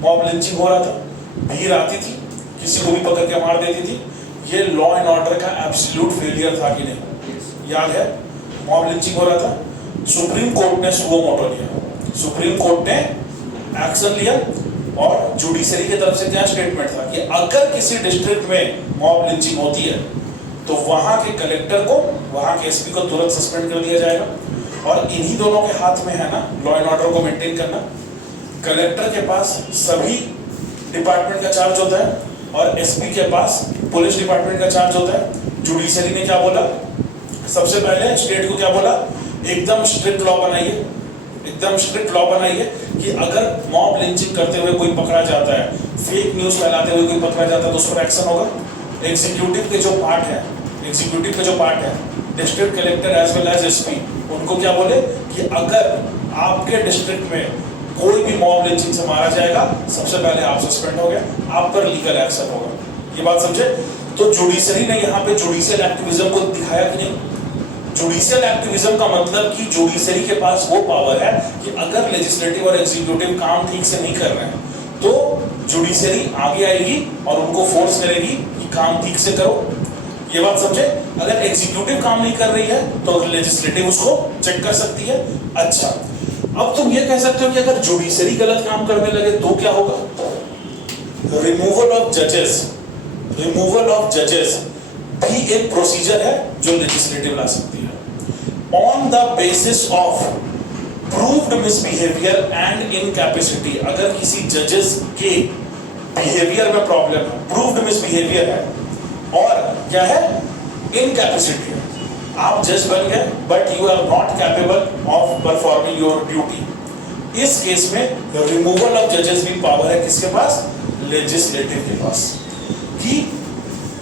मॉब लिंचिंग हो रहा था, भीड़ आती थी, किसी को भी पकड़ के मार देती थी। ये लॉ एंड ऑर्डर का एब्सोल्यूट फेलियर था कि नहीं? याद है? मॉब लिंचिंग हो रहा था, सुप्रीम कोर्ट ने सुओ मोटो लिया, सुप्रीम कोर्ट ने एक्शन लिया और जुडिशरी की तरफ से क्या स्टेटमेंट था कि अगर किसी डिस्ट्रिक्ट में मॉब लिंचिंग होती है तो वहां के कलेक्टर को, वहां के एसपी को तुरंत सस्पेंड कर दिया जाएगा। और इन्हीं दोनों के हाथ में है ना लॉ एंड ऑर्डर को मेंटेन करना। कलेक्टर के पास सभी डिपार्टमेंट का चार्ज होता है और एसपी के पास पुलिस डिपार्टमेंट का चार्ज होता है। जुडिशरी ने क्या बोला? सबसे पहले स्टेट को क्या बोला? एकदम स्ट्रिक्ट लॉ बनाइए, एकदम स्ट्रिक्ट लॉ बनाइए कि अगर मॉब लिंचिंग करते हुए कोई पकड़ा जाता है, फेक न्यूज फैलाते हुए कोई पकड़ा जाता है तो उस पर एक्शन होगा। एग्जीक्यूटिव के जो पार्ट है, एग्जीक्यूटिव के जो पार्ट है, district collector as well as SP, उनको क्या बोले कि अगर आपके डिस्ट्रिक्ट में कोई भी मॉब लिंचिंग से मारा जाएगा, सबसे पहले आप सस्पेंड हो गए, आप पर लीगल एक्शन होगा। ये बात समझे? तो जुडिशरी ने यहाँ पे जुडिशियल एक्टिविज्म को दिखाया कि नहीं? जुडिशियल एक्टिविज्म का मतलब कि जुडिशरी के पास वो पावर है कि अगर लेजिस्लेटिव और एग्जीक्यूटिव काम ठीक से नहीं कर रहे हैं तो जुडिशरी आगे आएगी और उनको फोर्स करेगी कि काम ठीक से करो। ये बात समझे? अगर एग्जीक्यूटिव काम नहीं कर रही है तो लेजिस्लेटिव उसको चेक कर सकती है। अच्छा, अब तुम ये कह सकते हो कि अगर जुडिशरी गलत काम करने लगे तो क्या होगा? रिमूवल ऑफ जजेस, रिमूवल ऑफ जजेस भी एक प्रोसीजर है जो लेजिस्लेटिव ला सकती है on the basis of proved misbehaviour and incapacity. अगर किसी जजेस के बिहेवियर में प्रॉब्लम है, प्रूव्ड मिसबिहेवियर है और क्या है? इनकैपेसिटी है। आप जज बन गए but you are not capable of performing your duty. इस केस में रिमूवल ऑफ जजेस भी पावर है किसके पास? लेजिस्लेटिव के पास, कि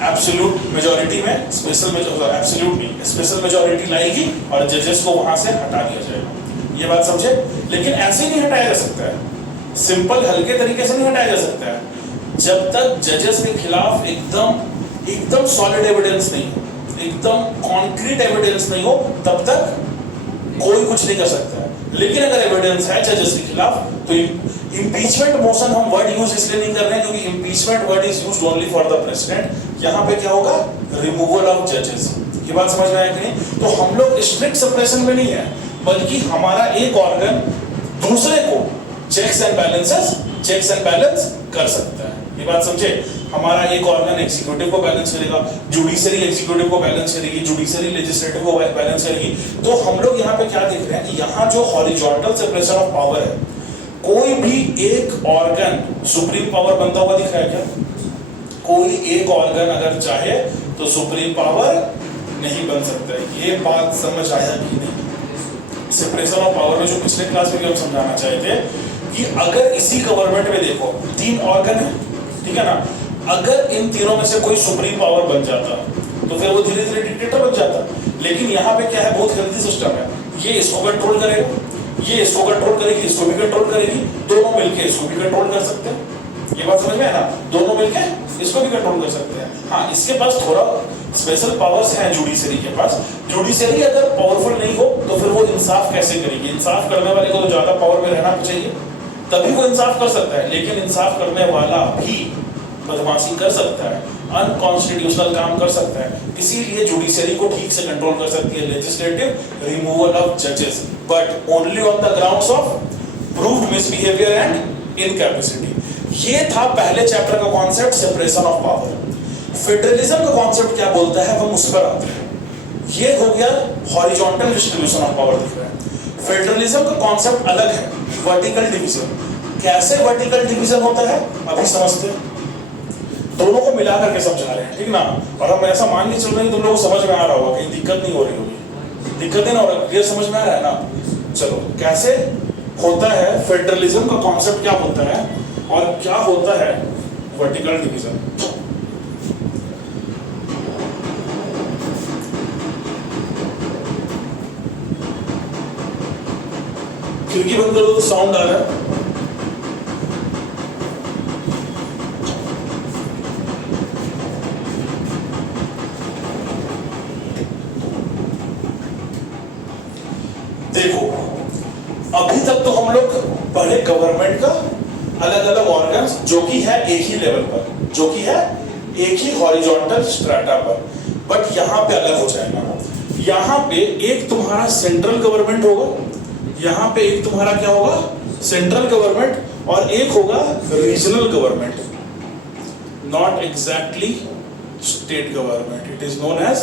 एब्सोल्यूट मेजॉरिटी में स्पेशल एब्सोल्यूट नहीं, स्पेशल मेजॉरिटी लाएगी और जजेस को वहां से हटा दिया जाएगा। ये बात समझे? लेकिन ऐसे नहीं हटाया जा सकता है, सिंपल हल्के तरीके से नहीं हटाया जा सकता है। जब तक जजेस के खिलाफ एकदम सॉलिड एविडेंस नहीं हो, एकदम कॉन्क्रीट एविडेंस नहीं हो, तब तक कोई कुछ नहीं कर सकता है। लेकिन अगर एविडेंस है जजेस के खिलाफ तो इम्पीचमेंट मोशन हम वर्ड यूज इसलिए नहीं कर रहे हैं क्योंकि impeachment word is used only for the president. यहाँ पे क्या होगा? रिमूवल ऑफ जजेस। ये बात समझ में आया कि नहीं? तो हम लोग स्ट्रिक्ट सप्रेशन में नहीं है, बल्कि हमारा एक ऑर्गन दूसरे को चेक्स एंड बैलेंस कर सकता है। ये बात समझे? हमारा एक ऑर्गन एग्जीक्यूटिव को बैलेंस करेगा, जुडिशरी एग्जीक्यूटिव को बैलेंस करेगी, जुडिशरी लेजिस्लेटिव को बैलेंस करेगी। तो हम लोग यहाँ पे क्या देख रहे हैं कि यहाँ जो हॉरिजॉन्टल सेपरेशन ऑफ पावर है, कोई भी एक ऑर्गन सुप्रीम पावर बनता हुआ दिख रहा है क्या? कोई एक ऑर्गन अगर चाहे तो सुप्रीम पावर नहीं बन सकता है। ये बात समझ आया कि नहीं? सेपरेशन ऑफ पावर में जो पिछले क्लास में भी हम समझाना चाहते थे कि अगर इसी गवर्नमेंट में देखो 3 ऑर्गन है, ठीक है ना, अगर इन तीनों में से कोई सुप्रीम पावर बन जाता तो फिर वो धीरे धीरे डिक्टेटर बन जाता। लेकिन यहाँ पे क्या है, बहुत हेल्दी सिस्टम है, ये इसको कंट्रोल करेगा, ये इसको कंट्रोल करेगी, इसको भी कंट्रोल करेगी, दोनों मिलके इसको भी कंट्रोल कर सकते हैं। ये बात समझ में है ना, दोनों मिलके इसको भी कंट्रोल कर सकते हैं। हाँ, इसके पास थोड़ा स्पेशल पावर्स हैं जुडिशरी के पास। जुडिशरी अगर पावरफुल नहीं हो तो फिर वो इंसाफ कैसे करेगी? इंसाफ करने वाले को तो ज्यादा पावर में रहना चाहिए, तभी वो इंसाफ कर सकता है। लेकिन इंसाफ करने वाला भी बदमाशी कर सकता है, अनकॉन्स्टिट्यूशनल काम कर सकता है, इसीलिए जुडिशरी को ठीक से कंट्रोल कर सकती है लेजिस्लेटिव रिमूवल ऑफ जजेस, but only on the grounds of proved misbehaviour and incapacity. ये था पहले चैप्टर का concept, separation of power. Federalism का कॉन्सेप्ट क्या बोलता है, हम उस पर आते हैं। ये हो गया हॉरिजॉन्टल डिस्ट्रीब्यूशन ऑफ पावर दिख रहा है। फेडरलिज्म का कॉन्सेप्ट अलग है, वर्टिकल डिवीजन। कैसे वर्टिकल डिवीजन होता है अभी समझते हैं, दोनों को मिला करके समझा रहे हैं, ठीक ना। और हम ऐसा मान के चल रहे हैं तुम लोगों को समझ में आ रहा होगा, कहीं दिक्कत नहीं हो रही होगी, दिक्कत नहीं ना हो रहा, क्लियर समझ में आ रहा है ना। चलो, कैसे होता है फेडरलिज्म का कॉन्सेप्ट, क्या होता है और क्या होता है वर्टिकल डिवीजन। खिड़की बंद कर दो तो साउंड आ रहा है। देखो, अभी तक तो हम लोग पढ़े गवर्नमेंट का अलग अलग ऑर्गन्स, जो कि है एक ही लेवल पर, जो कि है एक ही हॉरिजॉन्टल स्ट्रेटा पर, बट यहाँ पे अलग हो जाएगा। यहाँ पे एक तुम्हारा सेंट्रल गवर्नमेंट होगा, यहाँ पे एक तुम्हारा क्या होगा, सेंट्रल गवर्नमेंट, और एक होगा regional government, not exactly state government, it is known as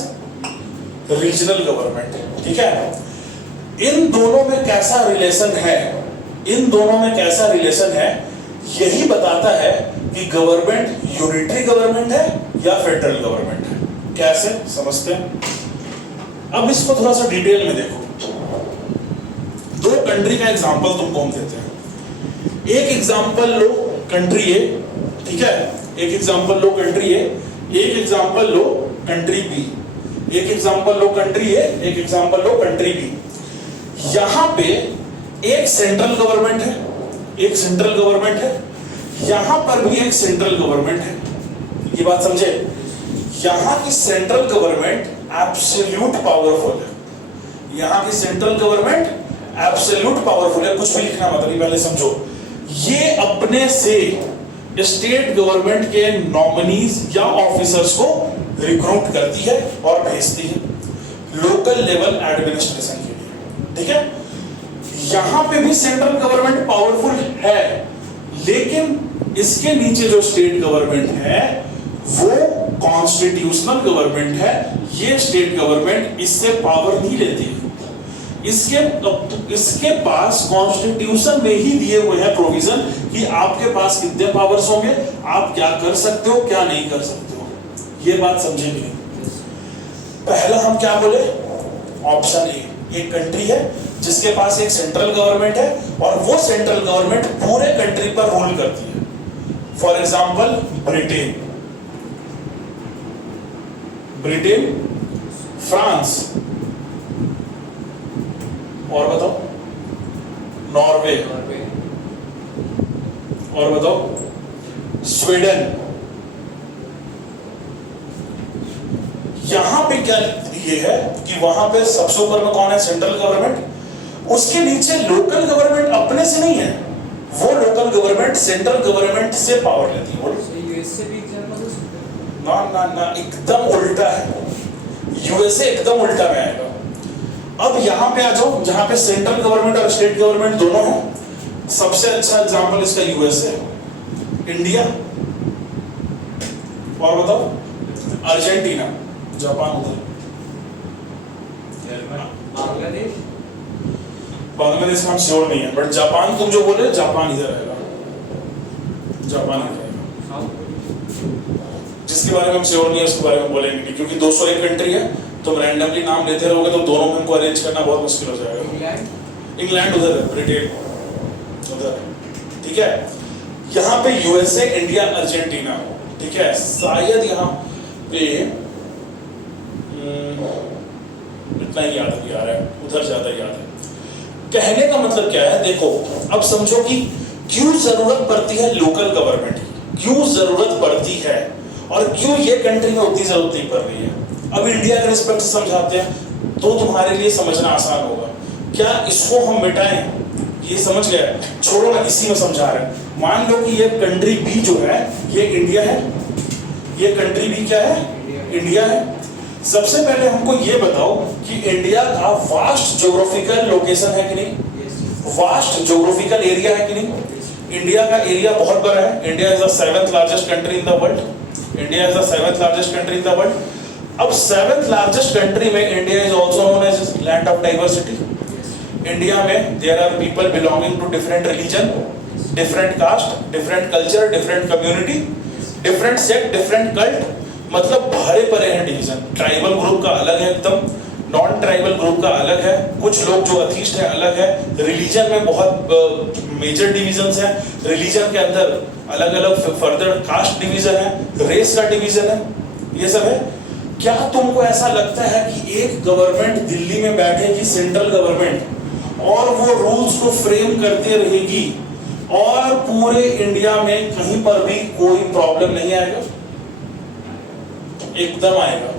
regional government, ठीक है। इन दोनों में कैसा रिलेशन है, इन दोनों में कैसा रिलेशन है, यही बताता है कि गवर्नमेंट यूनिटरी गवर्नमेंट है या फेडरल गवर्नमेंट है। कैसे समझते हैं, अब इसको थोड़ा सा डिटेल में देखो। दो कंट्री का एग्जांपल तुमको हम देते हैं। एक एग्जांपल लो कंट्री ए, ठीक है, एक एग्जांपल लो कंट्री ए, एक एग्जांपल लो कंट्री बी, एक एग्जांपल लो कंट्री ए, एक एग्जांपल लो कंट्री बी। यहां पे एक सेंट्रल गवर्नमेंट है, एक सेंट्रल गवर्नमेंट है, यहां पर भी एक सेंट्रल गवर्नमेंट है। ये बात समझे, यहां की सेंट्रल गवर्नमेंट एब्सोल्यूट पावरफुल है, यहां की सेंट्रल गवर्नमेंट एब्सोल्यूट पावरफुल है। कुछ भी लिखना मत अभी, पहले समझो। ये अपने से स्टेट गवर्नमेंट के नॉमिनीज या ऑफिसर्स को रिक्रूट करती है और भेजती है लोकल लेवल एडमिनिस्ट्रेशन के लिए, ठीक है। यहां पे भी सेंट्रल गवर्नमेंट पावरफुल है, लेकिन इसके नीचे जो स्टेट गवर्नमेंट है वो कॉन्स्टिट्यूशनल गवर्नमेंट है। ये स्टेट गवर्नमेंट इससे पावर नहीं लेती है, इसके पास कॉन्स्टिट्यूशन में ही दिए हुए हैं प्रोविजन कि आपके पास कितने पावर्स होंगे, आप क्या कर सकते हो, क्या नहीं कर सकते हो। ये बात समझेंगे। पहला हम क्या बोले, ऑप्शन ए, एक कंट्री है जिसके पास एक सेंट्रल गवर्नमेंट है और वो सेंट्रल गवर्नमेंट पूरे कंट्री पर रूल करती है। फॉर एग्जांपल ब्रिटेन, फ्रांस, और बताओ नॉर्वे, और बताओ स्वीडन। यहां पे क्या ये है कि वहां पे सबसे ऊपर में कौन है, सेंट्रल गवर्नमेंट, उसके नीचे लोकल गवर्नमेंट अपने से नहीं है, वो लोकल गवर्नमेंट सेंट्रल गवर्नमेंट से पावर लेती है। यूएसए भी एग्जांपल हो सकता है? ना ना ना, एकदम उल्टा है, यूएसए एकदम उल्टा में आएगा। अब यहां पे आ जाओ जहां पे सेंट्रल गवर्नमेंट और स्टेट गवर्नमेंट दोनों हैं। सबसे अच्छा एग्जांपल इसका यूएसए, इंडिया, और बताओ अर्जेंटीना, जापान उधर, बांग्लादेश, बांग्लादेश का हम श्योर नहीं है, बट जापान तुम जो बोले, जापान इधर रहेगा, जापान इधर रहेगा। जिसके बारे में हम श्योर नहीं है उसके बारे में बोलेंगे नहीं, क्योंकि 201 कंट्री है, तुम रैंडमली नाम लेते रहोगे तो दोनों में हमको अरेंज करना बहुत मुश्किल हो जाएगा। इंग्लैंड उधर है, ब्रिटेन उधर है, ठीक है। यहाँ पे यूएसए, इंडिया, अर्जेंटीना, ठीक है। शायद यहाँ पे इतना ही याद अभी आ रहा है, उधर ज्यादा याद है। कहने का मतलब क्या है, देखो अब समझो कि क्यों जरूरत पड़ती है लोकल गवर्नमेंट की, क्यों जरूरत पड़ती है और क्यों ये कंट्री में उतनी जरूरत नहीं पड़ रही है। अब इंडिया के रिस्पेक्ट से समझाते हैं तो तुम्हारे लिए समझना आसान होगा। क्या इसको हम मिटाएं, ये समझ गया, छोड़ो ना, इसी में समझा रहे हैं। मान लो कि ये कंट्री बी जो है ये इंडिया है, ये कंट्री बी क्या है, इंडिया है। सबसे पहले हमको ये बताओ कि इंडिया का वास्ट ज्योग्राफिकल लोकेशन है कि नहीं, वास्ट ज्योग्राफिकल एरिया है कि नहीं। इंडिया का एरिया बहुत बड़ा है, India is the 7th largest country in the world, India is the 7th largest country in the world. अब 7th लार्जेस्ट कंट्री में India is also known as land of diversity. India में there are people belonging to different religion, different caste, different culture, different community, different sect, different cult, मतलब भरे पड़े हैं डिवीजन। ट्राइबल ग्रुप का अलग है एकदम, नॉन ट्राइबल ग्रुप का अलग है, कुछ लोग जो अथीस्ट है अलग है। रिलीजन में बहुत मेजर डिविजन्स हैं, रिलीजन के अंदर अलग अलग फर्दर कास्ट डिवीजन है, रेस का डिवीजन है, ये सब है। क्या तुमको ऐसा लगता है कि एक गवर्नमेंट दिल्ली में बैठेगी, सेंट्रल गवर्नमेंट, और वो रूल्स को फ्रेम करती रहेगी और पूरे इंडिया में कहीं पर भी कोई प्रॉब्लम नहीं आएगा? एकदम आएगा।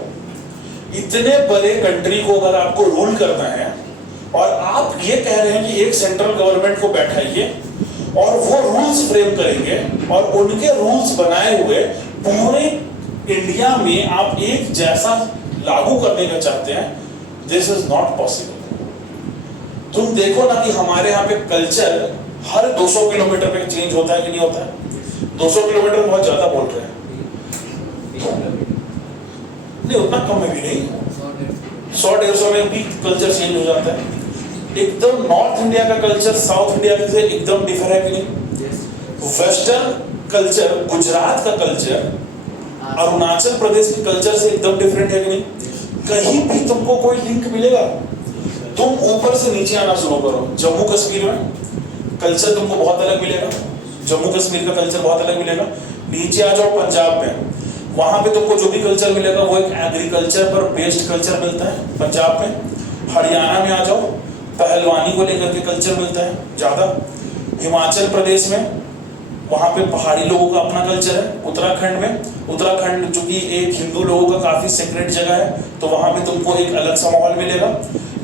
इतने बड़े कंट्री को अगर आपको रूल करना है और आप ये कह रहे हैं कि एक सेंट्रल गवर्नमेंट को बैठाइए और वो रूल्स फ्रेम करेंगे और उनके रूल्स बनाए हुए पूरे इंडिया में आप एक जैसा लागू करने का चाहते हैं, दिस इज नॉट पॉसिबल। तुम देखो ना कि हमारे यहाँ पे कल्चर हर 200 किलोमीटर पे चेंज होता है कि नहीं होता है? 200 किलोमीटर बहुत ज्यादा बोल रहे हैं, नहीं उतना कम में भी नहीं, 100-150 में भी कल्चर चेंज हो जाता है। एकदम नॉर्थ इंडिया का कल्चर साउथ इंडिया से एकदम डिफर है कि नहीं? वेस्टर्न कल्चर, गुजरात का कल्चर अरुणाचल प्रदेश के कल्चर से एकदम डिफरेंट है कि नहीं? कहीं भी तुमको कोई लिंक मिलेगा? तुम ऊपर से नीचे आना शुरू करो, जम्मू कश्मीर में कल्चर तुमको बहुत अलग मिलेगा, जम्मू कश्मीर का कल्चर बहुत अलग मिलेगा। नीचे आ जाओ पंजाब में, वहां पे तुमको जो भी कल्चर मिलेगा वो एक एग्रीकल्चर पर बेस्ड कल्चर मिलता है पंजाब में। हरियाणा में आ जाओ, पहलवानी को लेकर के कल्चर मिलता है ज्यादा। हिमाचल प्रदेश में वहां पे पहाड़ी लोगों का अपना कल्चर है। उत्तराखंड में, उत्तराखंड जो कि एक हिंदू लोगों का काफी सीक्रेट जगह है, तो वहां पे तुमको एक अलग सा माहौल मिलेगा।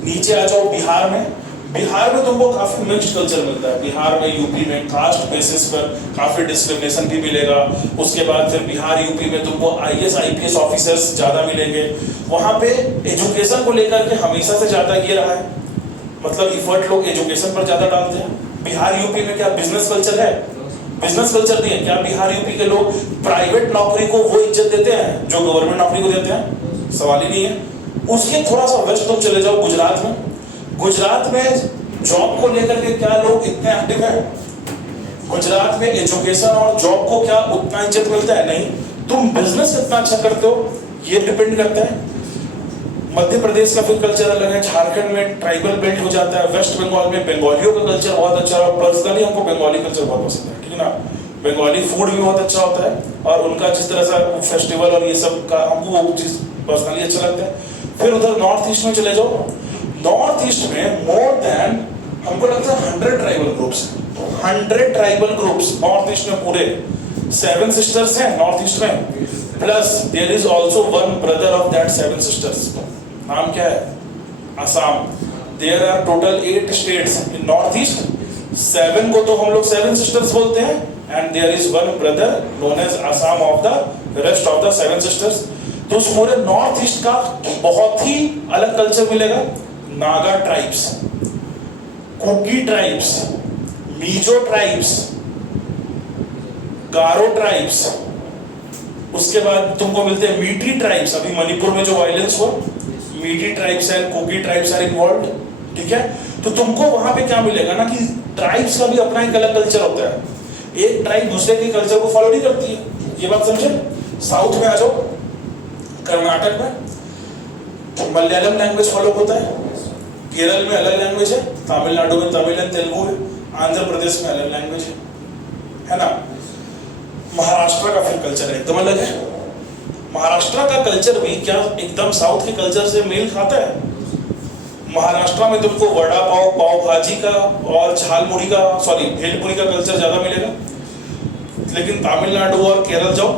नीचे आ जाओ बिहार में, बिहार में तुमको काफी मिक्स्ड कल्चर मिलता है। बिहार में, यूपी में कास्ट बेसिस पर काफी डिस्क्रिमिनेशन भी मिलेगा। उसके बाद फिर बिहार यूपी में तुमको आईएएस आईपीएस ऑफिसर्स ज्यादा मिलेंगे। वहां पे एजुकेशन को लेकर के हमेशा से ज्यादा ये रहा है, मतलब इफर्ट लोग एजुकेशन पर ज्यादा डालते हैं। बिहार यूपी में क्या बिजनेस कल्चर है? बिजनेस कल्चर नहीं है क्या? बिहार यूपी के लोग प्राइवेट नौकरी को वो इज्जत देते हैं जो गवर्नमेंट नौकरी को देते हैं? सवाल ही नहीं है। उसके थोड़ा सा वेस्ट तुम चले जाओ गुजरात में, गुजरात में जॉब को लेकर के क्या लोग इतने एक्टिव हैं? गुजरात में एजुकेशन और जॉब को क्या उतना इज्जत मिलता है? नहीं। तुम बिजनेस कितना अच्छा करते हो ये डिपेंड करता है। मध्य प्रदेश का फिर कल्चर अलग है, झारखंड में ट्राइबल बेल्ट हो जाता है, वेस्ट बंगाल में बंगालियों का कल्चर बहुत अच्छा है। पर्सनली हमको बंगाली कल्चर बहुत पसंद है, ठीक है ना। बंगाली फूड भी बहुत अच्छा होता है और उनका जिस तरह से फेस्टिवल और ये सब का हमको वो चीज पर्सनली अच्छा लगता है। फिर उधर नॉर्थ ईस्ट में चले जाओ, नॉर्थ ईस्ट में मोर देन हमको लगता है 100 tribal groups, 100 tribal groups north east में पूरे। 7 सिस्टर्स हैं नॉर्थ ईस्ट में, plus there is also one brother of that 7 sisters. नाम क्या है? Assam. There are total 8 states in north east. 7 को तो हम लोग 7 सिस्टर्स बोलते हैं and there is one brother known as Assam of the rest of the 7 sisters. तो उस पूरे नॉर्थ ईस्ट का बहुत ही अलग कल्चर मिलेगा। Naga tribes, Kuki tribes, Mizo tribes, Garo tribes, उसके बाद तुमको मिलते हैं मीठी ट्राइब्स। अभी मणिपुर में जो वायलेंस हुआ, Meitei tribes and Kuki tribes are involved, ठीक है। तो तुमको वहां पे क्या मिलेगा ना कि ट्राइब्स का भी अपना एक अलग कल्चर होता है। एक ट्राइब दूसरे के कल्चर को फॉलो नहीं करती है, ये बात समझे। साउथ में आ जाओ, कर्नाटक में मलयालम लैंग्वेज फॉलो होता है, केरल में अलग लैंग्वेज है, तमिलनाडु में तमिल एंड तेलुगु है, आंध्र प्रदेश में अलग लैंग्वेज है ना। महाराष्ट्र का फिर कल्चर एकदम अलग है। महाराष्ट्र का कल्चर भी क्या एकदम साउथ के कल्चर से मेल खाता है? महाराष्ट्र में तुमको वड़ा पाव, पाव भाजी का और झालमुड़ी का, सॉरी भेलपुरी का कल्चर ज्यादा मिलेगा। लेकिन तमिलनाडु और केरल जाओ,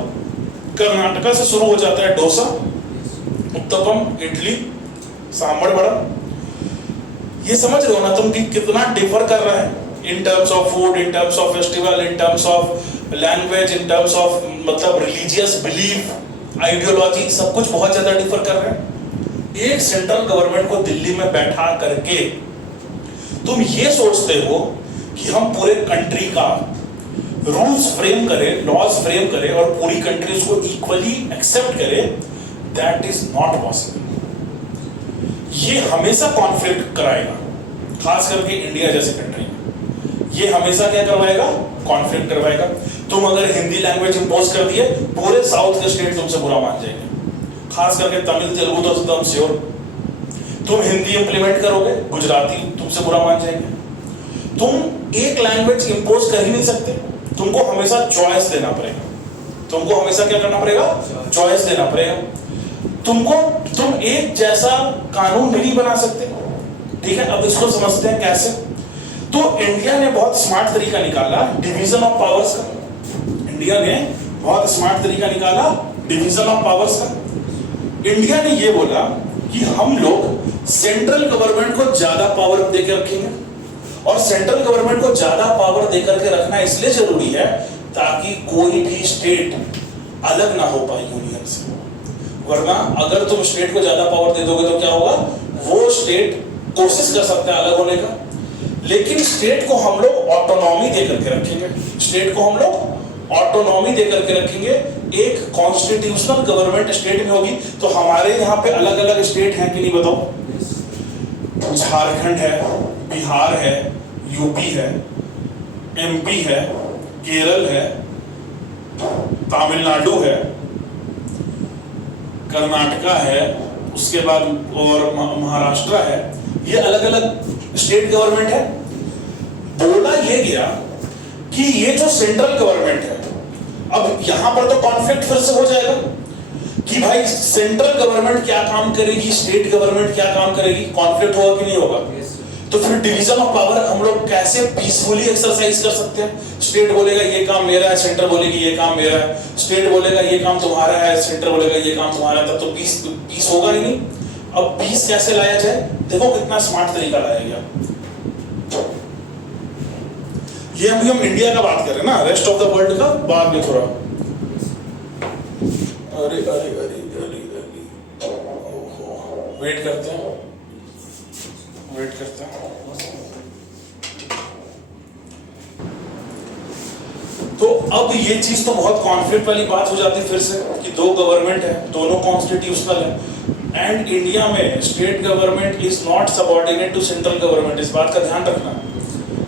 कर्नाटका से शुरू हो जाता है डोसा, उत्तपम, इडली, सांभर वड़ा। ये समझ रहे हो ना तुम कि कितना डिफर कर रहा है in terms of food, in terms of festival, in terms of language, in terms of मतलब रिलीजियस बिलीफ, आइडियोलॉजी, सब कुछ बहुत ज्यादा डिफर कर रहे हैं। एक सेंट्रल गवर्नमेंट को दिल्ली में बैठा करके तुम ये सोचते हो कि हम पूरे कंट्री का रूल्स फ्रेम करें, लॉज फ्रेम करें और पूरी कंट्री उसको इक्वली एक्सेप्ट करे, दैट इज नॉट पॉसिबल। ये हमेशा कॉन्फ्लिक्ट कराएगा, खास करके इंडिया जैसे कंट्री में ये हमेशा क्या करवाएगा, कॉन्फ्लिक्ट करवाएगा। तुम अगर हिंदी लैंग्वेज इंपोज कर दिए, पूरे साउथ के स्टेट तुमसे बुरा मान जाएंगे, खास करके तमिल तेलुगु तो एकदम श्योर। तुम हिंदी इंप्लीमेंट करोगे, गुजराती तुमसे बुरा मान जाएंगे। तुम एक लैंग्वेज इंपोज कर ही नहीं सकते, तुमको हमेशा चॉइस देना पड़ेगा। तुमको हमेशा क्या करना पड़ेगा, चॉइस देना पड़ेगा। तुम एक जैसा कानून नहीं बना सकते, ठीक है। अब इसको समझते हैं कैसे। तो इंडिया ने बहुत स्मार्ट तरीका निकाला डिवीजन ऑफ पावर्स का। इंडिया ने बहुत स्मार्ट तरीका निकाला डिवीजन ऑफ पावर्स का। इंडिया ने ये बोला कि हम लोग सेंट्रल गवर्नमेंट को ज्यादा पावर देकर रखेंगे, और सेंट्रल गवर्नमेंट को ज्यादा पावर देकर के रखना इसलिए जरूरी है ताकि कोई भी स्टेट अलग ना हो पाए यूनियन से। वरना अगर तुम स्टेट को ज्यादा पावर दे दोगे तो क्या होगा, वो स्टेट कोशिश कर सकता है अलग होने का, लेकिन स्टेट को हम लोग ऑटोनॉमी देकर के रखेंगे। स्टेट को हम लोग ऑटोनॉमी देकर के रखेंगे। एक कॉन्स्टिट्यूशनल गवर्नमेंट स्टेट में होगी। तो हमारे यहाँ पे अलग अलग स्टेट हैं कि नहीं बताओ? झारखंड है, बिहार है, यूपी है, एमपी है, केरल है, तमिलनाडु है, कर्नाटका है, उसके बाद और महाराष्ट्र है। ये अलग अलग स्टेट गवर्नमेंट है। बोला ये गया कि ये जो सेंट्रल गवर्नमेंट है, अब यहां पर तो कॉन्फ्लिक्ट फिर से हो जाएगा कि भाई सेंट्रल गवर्नमेंट क्या काम करेगी, स्टेट गवर्नमेंट क्या काम करेगी, कॉन्फ्लिक्ट होगा कि नहीं होगा? तो फिर डिवीजन ऑफ पावर हम लोग कैसे पीसफुली एक्सरसाइज कर सकते हैं? स्टेट बोलेगा ये काम मेरा है, सेंटर बोलेगी ये काम मेरा है, स्टेट बोलेगा ये काम तुम्हारा है, सेंटर बोलेगा ये काम तुम्हारा है, तब तो पीस होगा ही नहीं। अब पीस कैसे लाया जाए? देखो कितना स्मार्ट तरीका लाया गया। ये अभी हम इंडिया का बात कर रहे हैं ना, रेस्ट ऑफ द वर्ल्ड का बाद में थोड़ा। अरे अरे अरे अरे अरे, वेट करते हैं, वेट करते हैं। तो अब ये चीज तो बहुत कॉन्फ्लिक्ट वाली बात हो जाती है फिर से कि दो गवर्नमेंट है, दोनों कॉन्स्टिट्यूशनल है, एंड इंडिया में state government is not subordinate to central government. इस बात का ध्यान रखना।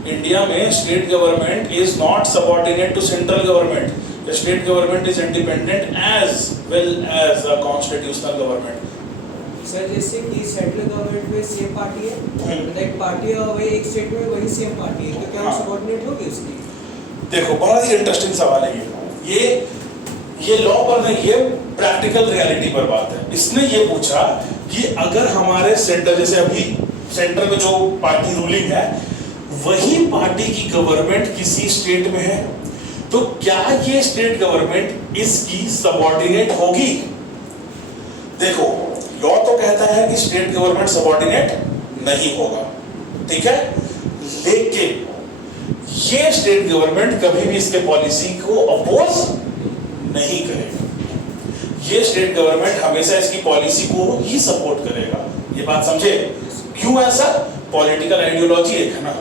इंडिया में state government is not subordinate to central government. The state government is independent as well as a constitutional government. Sir जैसे कि सेंट्रल गवर्नमेंट में सेम पार्टी है, मतलब एक पार्टी है वही एक स्टेट में वही सेम पार्टी है, तो क्या वो सबऑर्डिनेट होगी उसकी? देखो बड़ा ही इंटरेस्टिंग सवाल है ये लॉ पर नहीं, ये प्रैक्टिकल रियलिटी पर बात है। इसने ये पूछा कि अगर हमारे सेंटर, जैसे अभी सेंटर में जो पार्टी रूलिंग है वही पार्टी की गवर्नमेंट किसी स्टेट में है, तो क्या ये स्टेट गवर्नमेंट इसकी सबऑर्डिनेट होगी? देखो लॉ तो कहता है कि स्टेट गवर्नमेंट सबऑर्डिनेट नहीं होगा, ठीक है, लेकिन ये स्टेट गवर्नमेंट कभी भी इसके पॉलिसी को अपोज नहीं करेगा। ये स्टेट गवर्नमेंट हमेशा इसकी पॉलिसी को ही सपोर्ट करेगा। ये बात समझे? क्यों ऐसा? पॉलिटिकल आइडियोलॉजी एक है ना,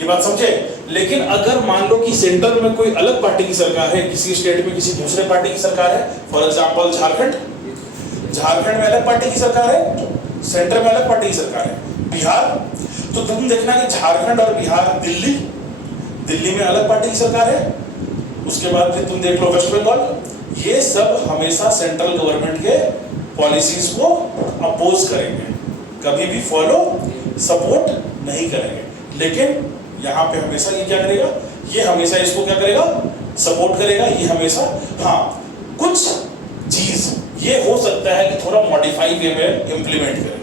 ये बात समझे। लेकिन अगर मान लो कि सेंटर में कोई अलग पार्टी की सरकार है, किसी स्टेट में किसी दूसरे पार्टी की सरकार है, फॉर एग्जांपल झारखंड में अलग पार्टी की सरकार है, सेंटर में अलग पार्टी की सरकार है, बिहार, तो तुम देखना कि झारखंड और बिहार, दिल्ली में अलग पार्टी की सरकार है, उसके बाद फिर तुम देख लो वेस्ट बंगाल, ये सब हमेशा सेंट्रल गवर्नमेंट के पॉलिसीज को अपोज करेंगे, कभी भी फॉलो सपोर्ट नहीं करेंगे। लेकिन यहाँ पे हमेशा ये क्या करेगा, ये हमेशा इसको क्या करेगा, सपोर्ट करेगा। ये हमेशा, हाँ कुछ चीज ये हो सकता है कि थोड़ा मॉडिफाई वे में इंप्लीमेंट करें,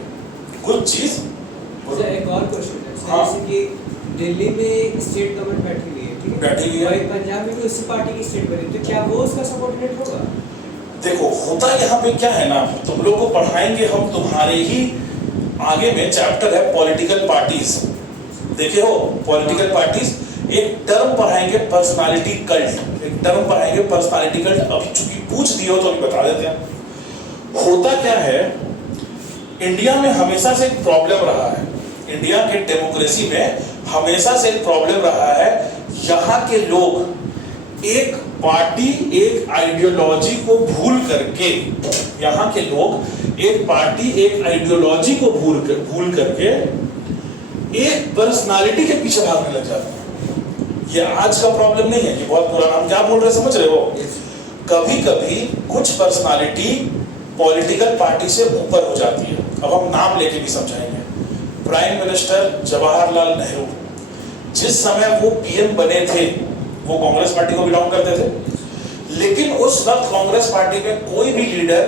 कुछ चीज सर एक और क्वेश्चन है हाँ। जैसे कि दिल्ली में स्टेट गवर्नमेंट बैठी हुई है, ठीक है, बैठी हुई है। वही पंजाब में भी उसी पार्टी की स्टेट बनी, तो क्या वो उसका सबऑर्डिनेट होगा? देखो होता यहाँ पे क्या है ना, तुम लोग को पढ़ाएंगे हम, तुम्हारे ही आगे में चैप्टर है पॉलिटिकल पार्टीज, देखे हो पॉलिटिकल पार्टीज, एक टर्म पढ़ाएंगे पर्सनालिटी कल्ट, एक टर्म पढ़ाएंगे पर्सनालिटी कल्ट, अभी चूंकि पूछ दिए हो तो अभी बता देते हैं। होता क्या है, इंडिया में हमेशा से एक प्रॉब्लम रहा है, इंडिया के डेमोक्रेसी में हमेशा से एक प्रॉब्लम रहा है, यहाँ के लोग एक पार्टी एक आइडियोलॉजी को भूल करके, यहाँ के लोग एक पार्टी एक आइडियोलॉजी को भूल करके एक पर्सनालिटी के पीछे भागने लग जाते हैं। ये आज का प्रॉब्लम नहीं है, ये बहुत पुराना, हम क्या बोल रहे हैं समझ रहे हो? कभी कभी कुछ पर्सनालिटी पॉलिटिकल पार्टी से ऊपर हो जाती है। अब हम नाम लेके भी समझाएंगे। प्राइम मिनिस्टर जवाहरलाल नेहरू, जिस समय वो पीएम बने थे, वो कांग्रेस पार्टी को बिलोंग करते थे, लेकिन उस वक्त कांग्रेस पार्टी में कोई भी लीडर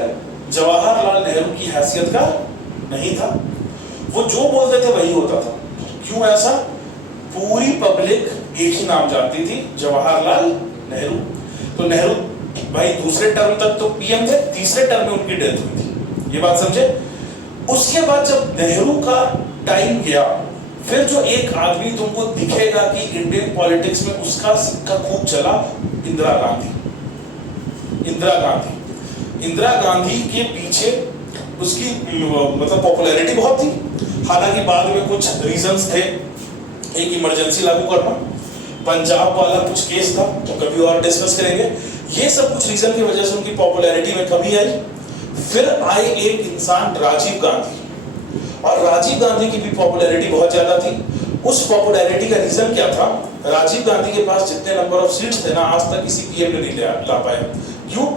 जवाहरलाल नेहरू की हैसियत का नहीं था। वो जो बोलते थे वही होता था। क्यों ऐसा? पूरी पब्लिक एक ही नाम जानती थी, जवाहरलाल नेहरू। तो नेहरू भाई दूसरे टर्म तक तो पीएम थे, तीसरे टर्म में उनकी डेथ हुई थी, ये बात समझे। उसके बाद जब नेहरू का टाइम गया, फिर जो एक आदमी तुमको दिखेगा कि इंडियन पॉलिटिक्स में उसका सिक्का खूब चला, इंदिरा गांधी। इंदिरा गांधी के पीछे उसकी मतलब पॉपुलैरिटी बहुत थी। हालांकि बाद में कुछ रीजंस थे, एक इमरजेंसी लागू करना, पंजाब वाला कुछ केस था, तो कभी और डिस्कस करेंगे। ये सब कुछ रीजन की वजह से उनकी पॉपुलैरिटी में कमी आई। फिर आए एक इंसान राजीव गांधी, और राजीव गांधी की भी पॉपुलैरिटी बहुत ज्यादा थी। उस पॉपुलैरिटी का रीजन क्या था? राजीव गांधी के पास जितने नंबर ऑफ सीट्स थे ना, आज तक किसी पीएम ने नहीं ला पाया। क्यों?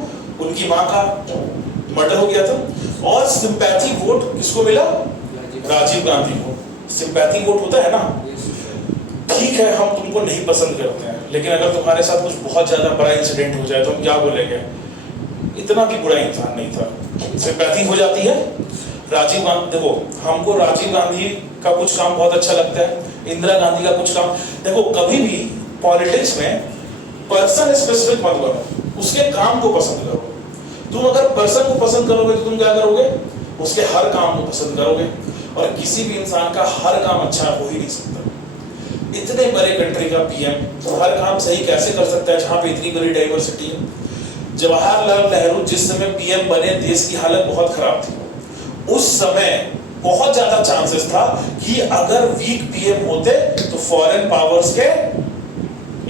उनकी मां का मर्डर हो गया था। और सिंपैथी वोट किसको मिला? राजीव गांधी को। सिंपैथी वोट होता है ना, ठीक है हम तुमको नहीं पसंद करते हैं, लेकिन अगर तुम्हारे साथ कुछ बहुत ज्यादा बड़ा इंसिडेंट हो जाए तो हम क्या बोलेंगे? इतना भी बुरा इंसान नहीं था। सिंपैथी हो जाती है। राजीव गांधी, देखो हमको राजीव गांधी का कुछ काम बहुत अच्छा लगता है, इंदिरा गांधी का कुछ काम। देखो कभी भी पॉलिटिक्स में पर्सन स्पेसिफिक मत बनो, उसके काम को पसंद करो। तुम अगर पर्सन को पसंद करोगे तो तुम क्या करोगे? उसके हर काम को पसंद करोगे। और किसी भी इंसान का हर काम अच्छा हो ही नहीं सकता। इतने बड़े कंट्री का पीएम हर काम सही कैसे कर सकता है जहां पे इतनी बड़ी डाइवर्सिटी है? जवाहरलाल नेहरू जिस समय पीएम बने, देश की हालत बहुत खराब थी। उस समय बहुत ज्यादा चांसेस था कि अगर वीक पीएम होते तो फॉरेन पावर्स के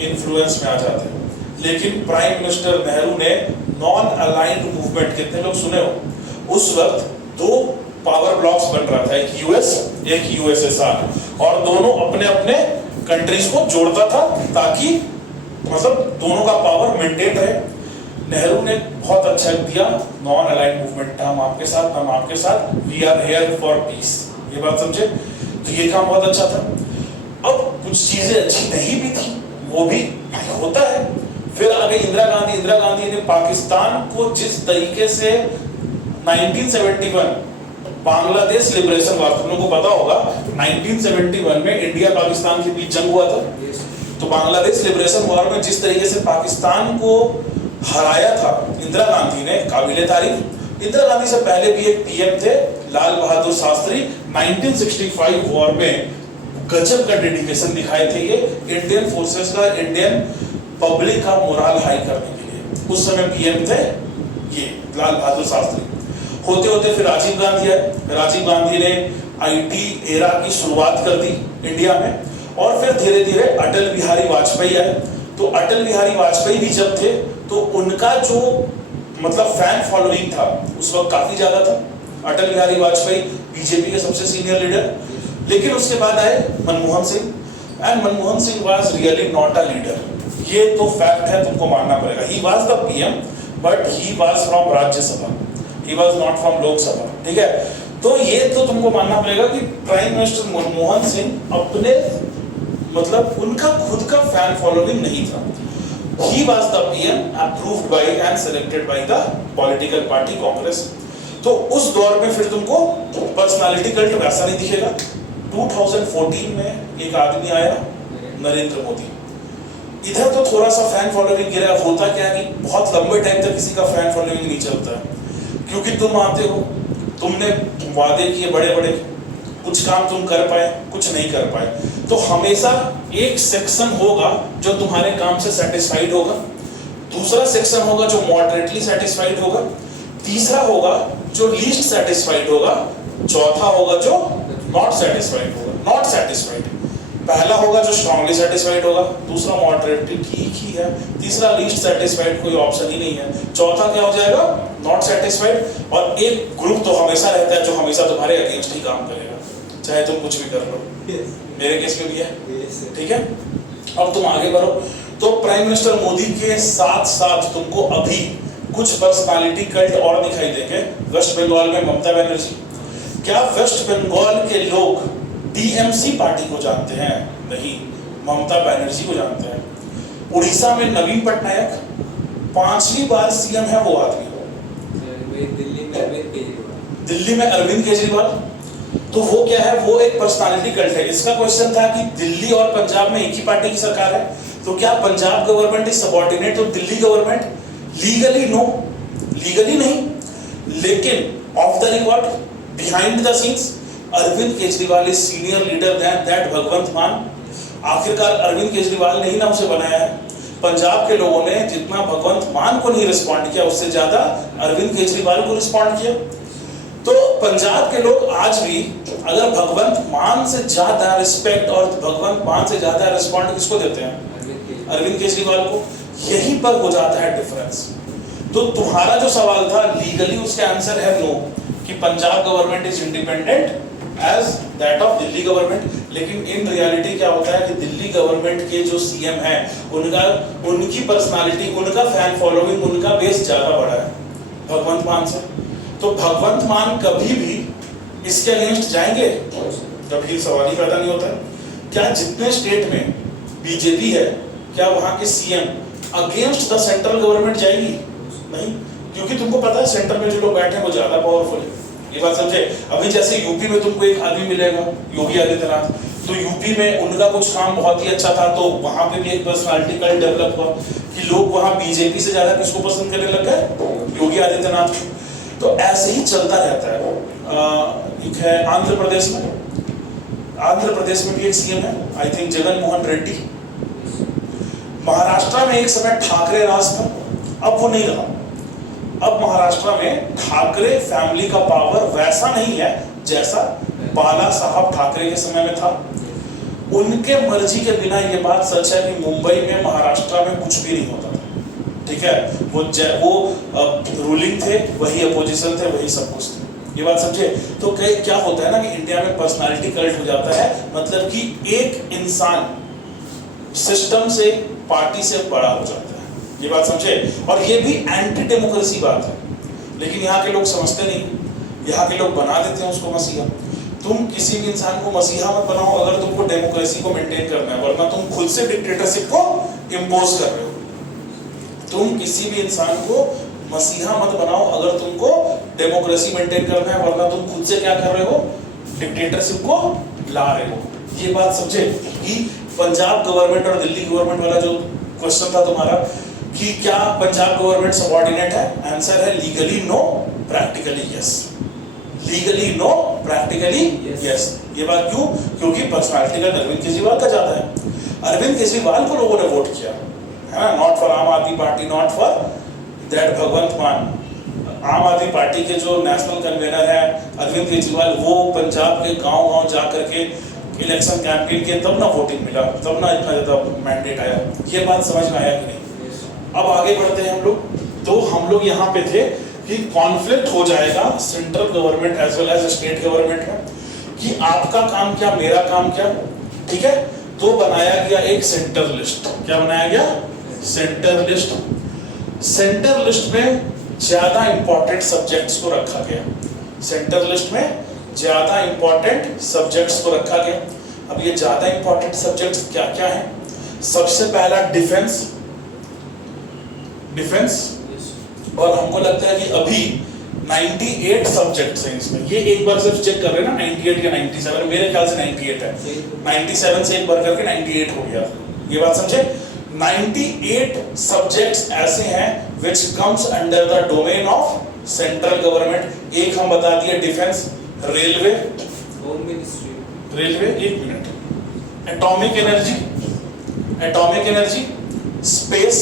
इन्फ्लुएंस में आ जाते। लेकिन प्राइम मिनिस्टर नेहरू ने नॉन अलाइंड मूवमेंट, कितने लोग सुने हो? उस वक्त दो पावर ब्लॉक्स बन रहा था, एक यूएस एक यूएसएसआर, और दोनों अपने अपने कंट्रीज को जोड़ता था ताकि मतलब दोनों का पावर मेंटेन रहे। नेहरू ने बहुत अच्छा दिया, नॉन अलाइंड मूवमेंट, हम आपके साथ, we are here for peace, ये बात समझे। तो ये काम बहुत अच्छा था। अब कुछ चीजें अच्छी नहीं भी थी, वो भी होता है। फिर आ गई इंदिरा गांधी ने पाकिस्तान को जिस तरीके से 1971 बांग्लादेश लिबरेशन वार, तुम लोगों को पता होगा 1971 में इंडिया पाकिस्तान के बीच जंग हुआ था। तो बांग्लादेश लिबरेशन वॉर में जिस तरीके से पाकिस्तान को हराया था इंदिरा गांधी ने, काबिले तारीफ। इंदिरा गांधी से पहले भी एक पीएम थे, लाल बहादुर शास्त्री, 1965 वॉर में गजब का डेडिकेशन दिखाए थे ये इंडियन फोर्सेस का, इंडियन पब्लिक का मोरल हाई करने के लिए। उस समय पीएम थे ये लाल बहादुर शास्त्री। होते होते फिर राजीव गांधी आए। राजीव गांधी ने आईटी एरा की शुरुआत कर दी इंडिया में, और फिर धीरे धीरे अटल बिहारी वाजपेयी आए। तो अटल बिहारी वाजपेयी भी जब थे तो उनका जो मतलब फैन फॉलोइंग था उस वक्त काफी ज्यादा था। अटल बिहारी वाजपेयी बीजेपी के सबसे सीनियर लीडर। लेकिन उसके बाद आए Manmohan Singh, and Manmohan Singh was really not a leader. ये तो फैक्ट है, तुमको मानना पड़ेगा। He was the PM but he was from Rajya Sabha, he was not from Lok Sabha, ठीक है। तो ये तो तुमको मानना पड़ेगा कि प्राइम मिनिस्टर मनमोहन सिंह अपने मतलब उनका खुद का फैन फॉलोइंग नहीं था। He was the PM approved by and selected by the political party Congress. तो उस दौर में फिर तुमको पर्सनालिटी कल्ट वैसा नहीं दिखेगा। 2014 में एक आदमी आया, नरेंद्र मोदी। इधर तो थोड़ा सा फैन फॉलोइंग गिरा। होता क्या है कि बहुत लंबे टाइम तक किसी का फैन फॉलोइंग नहीं चलता है, क्योंकि तुम आते हो, तुमने वादे किए बड़े बड़े, कुछ काम तुम कर पाए, कुछ नहीं कर पाए। तो हमेशा एक सेक्शन होगा जो तुम्हारे काम से सेटिस्फाइड होगा, दूसरा सेक्शन होगा जो मॉडरेटली सेटिस्फाइड होगा, तीसरा होगा जो लीस्ट सेटिस्फाइड होगा, चौथा होगा जो नॉट सेटिस्फाइड होगा। नॉट सेटिस्फाइड पहला होगा जो स्ट्रांगली सेटिस्फाइड होगा, दूसरा मॉडरेटली ठीक ही है, तीसरा लीस्ट सेटिस्फाइड, कोई ऑप्शन ही नहीं है, चौथा क्या हो जाएगा, नॉट सेटिस्फाइड। और एक ग्रुप तो हमेशा रहता है जो हमेशा तुम्हारे अगेंस्ट ही काम करेगा, चाहे तुम कुछ भी कर लो। मेरे केस में भी है, ठीक है। अब तुम आगे बढ़ो। तो प्राइम मिनिस्टर मोदी के साथ साथ तुमको अभी कुछ पर्सनालिटी कल्ट और दिखाई देंगे। वेस्ट बंगाल में ममता बनर्जी। क्या वेस्ट बंगाल के लोग टीएमसी पार्टी को जानते हैं? नहीं, ममता बनर्जी को जानते हैं। उड़ीसा में नवीन पटनायक 5वीं बार सीएम है वो आदमी। दिल्ली में अरविंद केजरीवाल। तो वो क्या है, वो एक पर्सनालिटी कल्ट है। इसका क्वेश्चन था कि दिल्ली और पंजाब में एक ही पार्टी की सरकार है, तो क्या Punjab government is subordinate to Delhi government? Legally no, legally नहीं, लेकिन off the record, behind the scenes, Arvind Kejriwal is senior leader that Bhagwant Mann. आखिरकार अरविंद केजरीवाल ने ही ना उसे बनाया है। पंजाब के लोगों ने जितना भगवंत मान को नहीं रिस्पॉन्ड किया, उससे ज्यादा अरविंद केजरीवाल को रिस्पॉन्ड किया। तो पंजाब के लोग आज भी अगर भगवंत मान से ज्यादा रिस्पेक्ट और भगवंत मान से ज्यादा रिस्पॉन्ड किसको देते हैं? अरविंद केजरीवाल को। यहीं पर हो जाता है डिफरेंस। तो तुम्हारा जो सवाल था लीगली, उसका आंसर है नो, कि Punjab government is independent as that of Delhi government. लेकिन इन रियलिटी क्या होता है कि दिल्ली गवर्नमेंट के जो सीएम है उनकी पर्सनालिटी, उनका फैन फॉलोइंग, उनका बेस ज्यादा बड़ा है भगवंत मान से। तो भगवंत मान कभी भी इसके अगेंस्ट जाएंगे? कभी सवाल ही पैदा नहीं होता है। क्या जितने स्टेट में बीजेपी है, क्या वहां के CM against the central government जाएगी? नहीं, क्योंकि तुमको पता है सेंटर में जो लोग बैठे हैं वो ज्यादा पावरफुल है। ये बात समझे। अभी जैसे यूपी में तुमको एक आदमी मिलेगा, योगी आदित्यनाथ, तो यूपी में उनका कुछ काम बहुत ही अच्छा था, तो वहां पे भी एक पर्सनालिटी कल्ट डेवलप हुआ कि लोग वहां बीजेपी से ज्यादा किसको पसंद करने लग गए? योगी आदित्यनाथ। तो ऐसे ही चलता रहता है। एक है आंध्र प्रदेश में, आंध्र प्रदेश में भी एक सीएम है, आई थिंक जगन मोहन रेड्डी। महाराष्ट्र में एक समय ठाकरे राज था, अब वो नहीं रहा। अब महाराष्ट्र में ठाकरे फैमिली का पावर वैसा नहीं है जैसा बाला साहब ठाकरे के समय में था। उनके मर्जी के बिना, ये बात सच है कि मुंबई में, महाराष्ट्र में कुछ भी नहीं होता था, ठीक है। वो रूलिंग थे, वही अपोजिशन थे, वही सब कुछ थे। ये बात समझे। तो क्या होता है ना कि इंडिया में पर्सनालिटी कल्ट हो जाता है, मतलब कि एक इंसान सिस्टम से, पार्टी से बड़ा हो जाता है। ये बात समझे। और ये भी एंटी डेमोक्रेसी बात है, लेकिन यहाँ के लोग समझते नहीं। यहाँ के लोग बना देते हैं उसको मसीहा। तुम किसी भी इंसान को मसीहा मत बनाओ अगर तुमको डेमोक्रेसी को मेंटेन करना है, वरना तुम खुद से डिक्टेटरशिप को इम्पोज कर रहे हो। तुम किसी भी इंसान को मसीहा मत बनाओ अगर तुमको डेमोक्रेसी मेंटेन करना है, वरना तुम खुद से क्या कर रहे हो? डिक्टेटरशिप को ला रहे हो। ये बात समझे कि पंजाब गवर्नमेंट और दिल्ली गवर्नमेंट वाला जो क्वेश्चन था तुम्हारा कि क्या पंजाब गवर्नमेंट सबऑर्डिनेट है, आंसर है legally no, practically yes. Legally no, practically yes. ये बात क्यों? क्योंकि पर्सनालिटी का अरविंद केजरीवाल का ज्यादा है। अरविंद केजरीवाल को लोगों ने वोट किया है ना, नॉट फॉर आम आदमी party, not for that Bhagwant मान। आम आदमी पार्टी के जो नेशनल कन्वीनर है अरविंद केजरीवाल, वो पंजाब के गांव-गांव जा करके इलेक्शन कैंपेन किए, तब ना वोटिंग मिला, तब ना इतना ज्यादा मैंडेट आया। ये बात समझ में आया कि नहीं? अब आगे बढ़ते हैं हम लोग। तो हम लोग यहाँ पे थे कि कॉन्फ्लिक्ट हो जाएगा central government as well as state government में, कि आपका काम क्या, मेरा काम क्या, ठीक है। तो बनाया गया एक सेंटर लिस्ट। क्या बनाया गया? Centre list. सेंटर लिस्ट में ज्यादा इंपॉर्टेंट सब्जेक्ट्स को रखा गया। सेंटर लिस्ट में ज्यादा इंपॉर्टेंट सब्जेक्ट्स को रखा गया। अब ये ज्यादा इंपॉर्टेंट सब्जेक्ट्स क्या क्या हैं? सबसे पहला डिफेंस। डिफेंस, और हमको लगता है कि अभी 98 सब्जेक्ट्स हैं इसमें। ये एक बार सिर्फ चेक कर रहे हैं ना 98 या 97, मेरे ख्याल से 98 है। 97 से एक बार करके 98 हो गया। ये बात समझे? 98 सब्जेक्ट्स ऐसे हैं which comes under the domain of central government. एक हम बता दिए defence, railway, home ministry, railway, एक minute, atomic energy, atomic energy, space,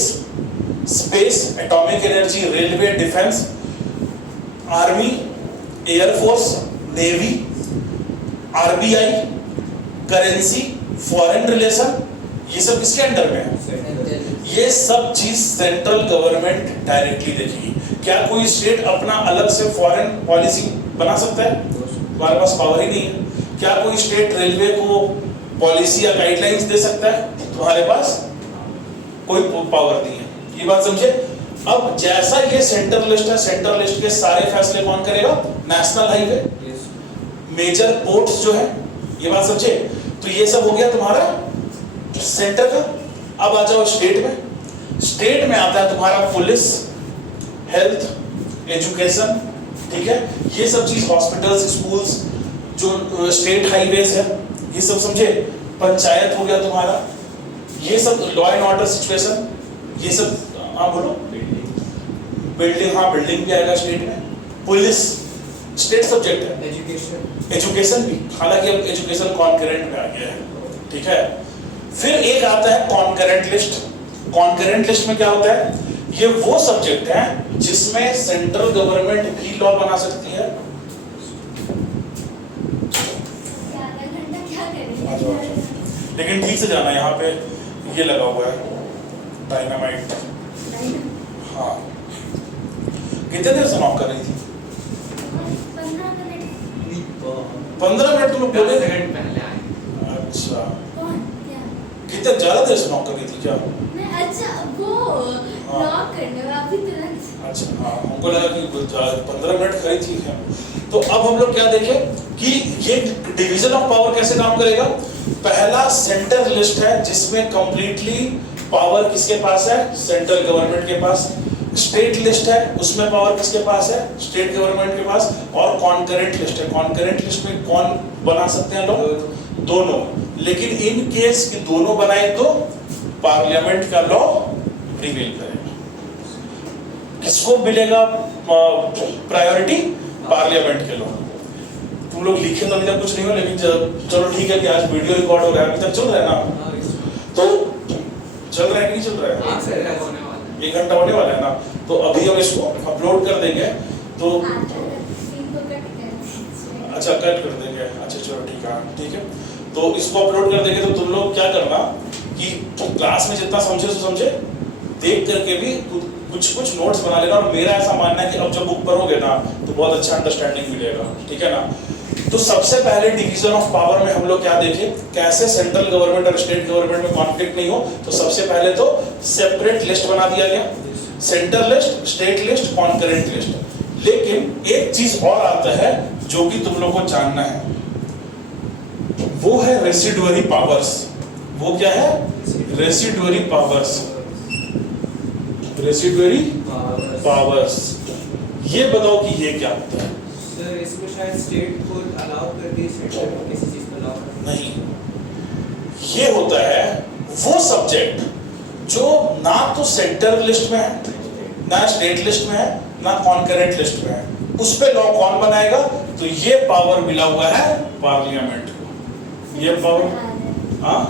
space, atomic energy, railway, defence, army, air force, navy, RBI, currency, foreign relation, ये सब किसके अंडर में है? ये सब चीज सेंट्रल गवर्नमेंट डायरेक्टली देखेगी। क्या कोई स्टेट अपना अलग से फॉरेन पॉलिसी बना सकता है? हमारे पास पावर ही नहीं है। क्या कोई स्टेट रेलवे को पॉलिसी या गाइडलाइंस दे सकता है? तुम्हारे पास कोई पावर नहीं है। ये बात समझे? अब जैसा ये सेंट्रल लिस्ट है, सेंट्रल लिस्ट के सारे फैसले कौन करेगा? नेशनल हाईवे, मेजर पोर्ट्स जो है, ये बात समझे? तो ये सब हो गया तुम्हारा सेंटर का। अब आ जाओ स्टेट में। स्टेट में आता है तुम्हारा पुलिस, हेल्थ, एजुकेशन, ठीक है? ये सब चीज, हॉस्पिटल्स, स्कूल्स, जो स्टेट हाईवेज है, ये सब समझे? पंचायत हो गया तुम्हारा, ये सब लॉ एंड ऑर्डर सिचुएशन, ये सब। हाँ बोलो। बिल्डिंग, हाँ बिल्डिंग भी आएगा स्टेट में। पुलिस स्टेट सब्जेक्ट है। एजुकेशन, एजुकेशन भी, हालांकि अब एजुकेशन कॉन्करेंट में आ गया है, ठीक है? फिर एक आता है कॉन्करेंट लिस्ट। कॉन्करेंट लिस्ट में क्या होता है? ये वो सब्जेक्ट है जिसमें सेंट्रल गवर्नमेंट भी लॉ बना सकती है। लेकिन ठीक से जाना, यहाँ पे ये लगा हुआ है डायनामाइट। हाँ, कितने देर से नॉक कर रही थी? 15 मिनट तुम लोग बोले? पहले आए। अच्छा, कितने ज्यादा देर से नॉक कर रही थी क्या? अच्छा, वो लॉक करने में अभी तुरंत। अच्छा, हाँ, हमको लगा कि 15 मिनट खड़ी थी क्या? तो अब हम लोग क्या देखें कि ये डिवीजन ऑफ पावर कैसे काम करेगा। पहला सेंटर लिस्ट है जिसमें कंप्लीटली पावर किसके पास है? सेंट्रल गवर्नमेंट के पास। स्टेट लिस्ट है, उसमें पावर किसके पास है? स्टेट गवर्नमेंट के पास। और कॉन्करेंट लिस्ट है। कॉन्करेंट लिस्ट में कौन बना सकते हैं लोग? दोनों। लेकिन इन केस कि दोनों बनाए तो पार्लियामेंट का लॉ प्रिवेल करेगा। किसको मिलेगा प्रायोरिटी? पार्लियामेंट के लॉ। तुम लोग लिखे तो अभी तक कुछ नहीं हो, लेकिन चलो ठीक है कि आज वीडियो रिकॉर्ड हो रहा है, अभी तक चल रहा है ना? तो चल रहा है कि नहीं चल रहा है? 1 घंटा होने वाला है ना? तो अभी हम इसको अपलोड कर देंगे। तो अच्छा, कट कर देंगे। अच्छा चलो ठीक है। तो इसको अपलोड कर देंगे। तो तुम लोग क्या करना कि क्लास में जितना समझे तो समझे, देख करके भी कुछ नोट्स बना लेना। और मेरा ऐसा मानना है कि अब जब बुक पढ़ोगे ना तो बहुत अच्छा अंडरस्टैंडिंग मिलेगा, ठीक है ना? तो सबसे पहले डिवीजन ऑफ पावर में हम लोग क्या देखें, कैसे सेंट्रल गवर्नमेंट और स्टेट गवर्नमेंट में कॉन्फ्लिक्ट नहीं हो। तो सबसे पहले तो सेपरेट लिस्ट बना दिया गया, centre list, state list, concurrent list. लेकिन एक चीज और आता है जो कि तुम लोग को जानना है, वो है रेसिडुअरी पावर्स। वो क्या है? Residuary powers. रेसिडुअरी पावर्स, ये बताओ कि ये क्या होता है? सर इसमें शायद स्टेट को अलाउ कर दी, सेंटर को किसी चीज को अलाउ कर नहीं, ये होता है वो सब्जेक्ट जो ना तो सेंटर लिस्ट में है, ना स्टेट लिस्ट में है, ना कॉन्करेंट लिस्ट में है। उस पे लॉ कौन बनाएगा? तो ये पावर मिला हुआ है पार्लियामेंट को। ये पावर, हाँ,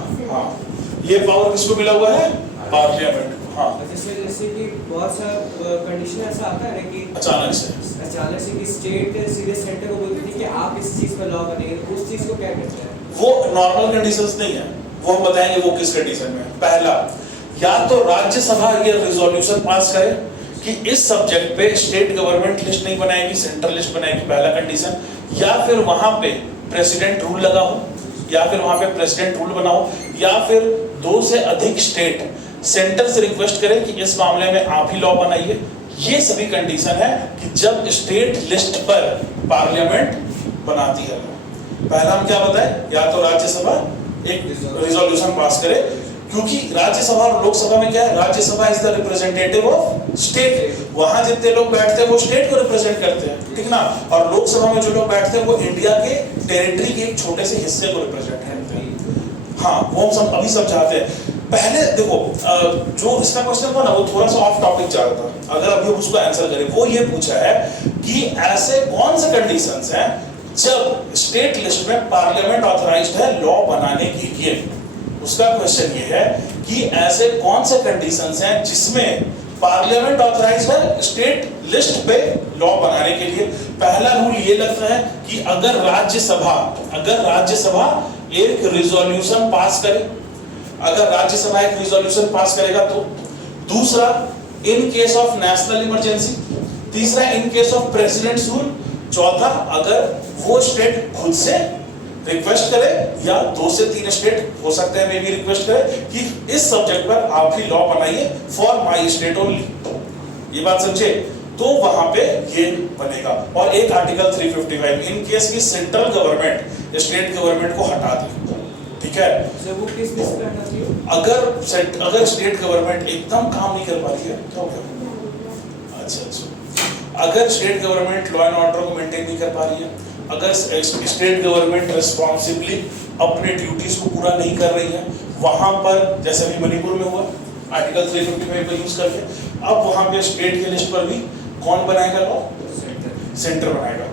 ये पावर किसको मिला हुआ है? पार्लियामेंट को। हाँ, जैसे कि बहुत सा कंडीशन ऐसा आता है ना कि अचानक से कि स्टेट सीधे सेंटर को बोलती है कि आप इस चीज पर लॉ बनेंगे, उस चीज को क्या कहते हैं? वो नॉर्मल कंडीशंस नहीं है, वो हम बताएंगे वो किस कंडीशन में। पहला, या तो राज्यसभा ये रिजोल्यूशन पास करे कि इस सब्जेक्ट पे स्टेट गवर्नमेंट लिस्ट नहीं बनाएगी, सेंट्रल लिस्ट बनाएगी, पहला कंडीशन। या फिर वहां पे प्रेसिडेंट रूल लगा हो, या फिर वहां पे प्रेसिडेंट रूल बनाओ, या फिर 2 से अधिक स्टेट सेंटर से रिक्वेस्ट करें कि इस मामले में आप ही लॉ बनाइए। ये सभी कंडीशन है कि जब स्टेट लिस्ट पर पार्लियामेंट बनाती है। पहला हम क्या बताएं, या तो राज्यसभा एक रिजोल्यूशन पास करे, क्योंकि राज्यसभा और लोकसभा में क्या है, Rajya Sabha is the representative of state, वहां जितने लोग बैठते हैं वो स्टेट को रिप्रेजेंट करते हैं, ठीक ना। और लोकसभा में जो लोग बैठते हैं वो इंडिया के टेरिटरी के एक छोटे से हिस्से को रिप्रेजेंट करते हैं। हाँ, वो हम अभी समझाते हैं। पहले देखो जो इसका क्वेश्चन था ना वो थोड़ा सा ऑफ टॉपिक जा रहा था, अगर अभी उसको आंसर करें, वो ये पूछा है कि ऐसे कौन से कंडीशंस हैं जब स्टेट लिस्ट में पार्लियामेंट ऑथराइज्ड है लॉ बनाने के लिए। उसका क्वेश्चन ये है कि ऐसे कौन से कंडीशंस हैं जिसमें पार्लियामेंट ऑथराइज्ड है स्टेट लिस्ट पे लॉ बनाने के लिए। पहला रूल ये लगता है कि अगर राज्यसभा एक रिजोल्यूशन पास करे, अगर राज्यसभा एक रिजोल्यूशन पास करेगा तो। दूसरा, in case of national emergency. तीसरा, in case of president's rule. चौथा, अगर वो स्टेट खुद से रिक्वेस्ट करे या 2 से 3 स्टेट हो सकते हैं मे भी रिक्वेस्ट करे कि इस सब्जेक्ट पर आप भी लॉ बनाइए फॉर माय स्टेट ओनली। ये बात समझे, तो वहां पे ये बनेगा। और एक आर्टिकल 355, इन केस की सेंट्रल गवर्नमेंट स्टेट गवर्नमेंट को हटा दे, ठीक है। सर वो किस बेस पे हटाती है? अगर स्टेट गवर्नमेंट एकदम काम नहीं कर पा रही है, क्या हो गया? अच्छा, अगर state government law and order को मेंटेन नहीं कर पा रही है, अगर स्टेट गवर्नमेंट रिस्पॉन्सिबली अपने ड्यूटीज को पूरा नहीं कर रही है, वहां पर जैसे अभी मणिपुर में हुआ आर्टिकल 355 का यूज करके, अब वहां पे स्टेट के लिस्ट पर भी कौन बनाएगा लॉ? सेंटर बनाएगा।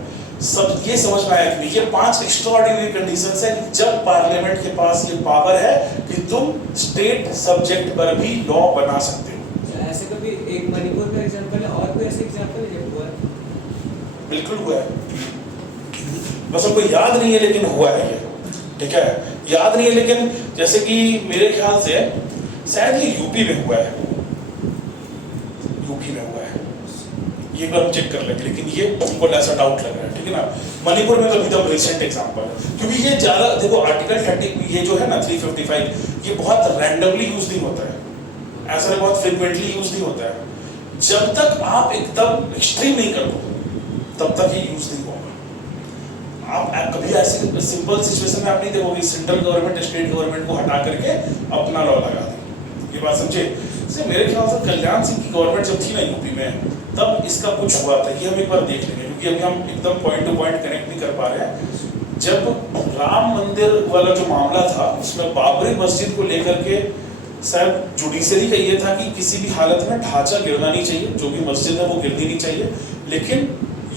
सब ये समझ में आया कि ये 5 एक्स्ट्राऑर्डिनरी कंडीशंस है जब पार्लियामेंट के पास ये पावर है कि तुम स्टेट सब्जेक्ट पर भी लॉ बना सकते हो। ऐसे कभी एक मणिपुर का एग्जांपल है और कोई ऐसे एग्जांपल है जब हुआ है? बिल्कुल हुआ है, बस हमको याद नहीं है लेकिन हुआ है ये, ठीक है। याद नहीं है लेकिन जैसे कि मेरे ख्याल से शायद ये यूपी में हुआ है, यूपी में हुआ है, ये एक बार हम चेक कर लेंगे, लेकिन ये हमको ऐसा डाउट लग रहा है, ठीक है ना। मणिपुर में तो एकदम रिसेंट एग्जांपल है, क्योंकि ये ज्यादा देखो आर्टिकल 30 ये जो है ना 355 ये बहुत रैंडमली यूज नहीं होता है, ऐसा बहुत फ्रीक्वेंटली यूज नहीं होता है। जब तक आप एकदम एक्सट्रीम नहीं कर दो तब तक ये यूज नहीं होगा। आप कभी ऐसी सिंपल सिचुएशन में आप नहीं देखोगे सेंट्रल गवर्नमेंट स्टेट गवर्नमेंट को हटा करके अपना लॉ लगा दे। ये बात समझे। मेरे ख्याल से कल्याण सिंह की गवर्नमेंट जब थी ना यूपी में तब इसका कुछ हुआ था, ये हम एक बार देख लेंगे क्योंकि अभी हम एकदम पॉइंट टू पॉइंट कनेक्ट नहीं कर पा रहे हैं। जब राम मंदिर वाला जो मामला था उसमें बाबरी मस्जिद को लेकर के शायद जुडिशरी का ये था कि किसी भी हालत में ढांचा गिरना नहीं चाहिए, जो भी मस्जिद है वो गिरनी नहीं चाहिए, लेकिन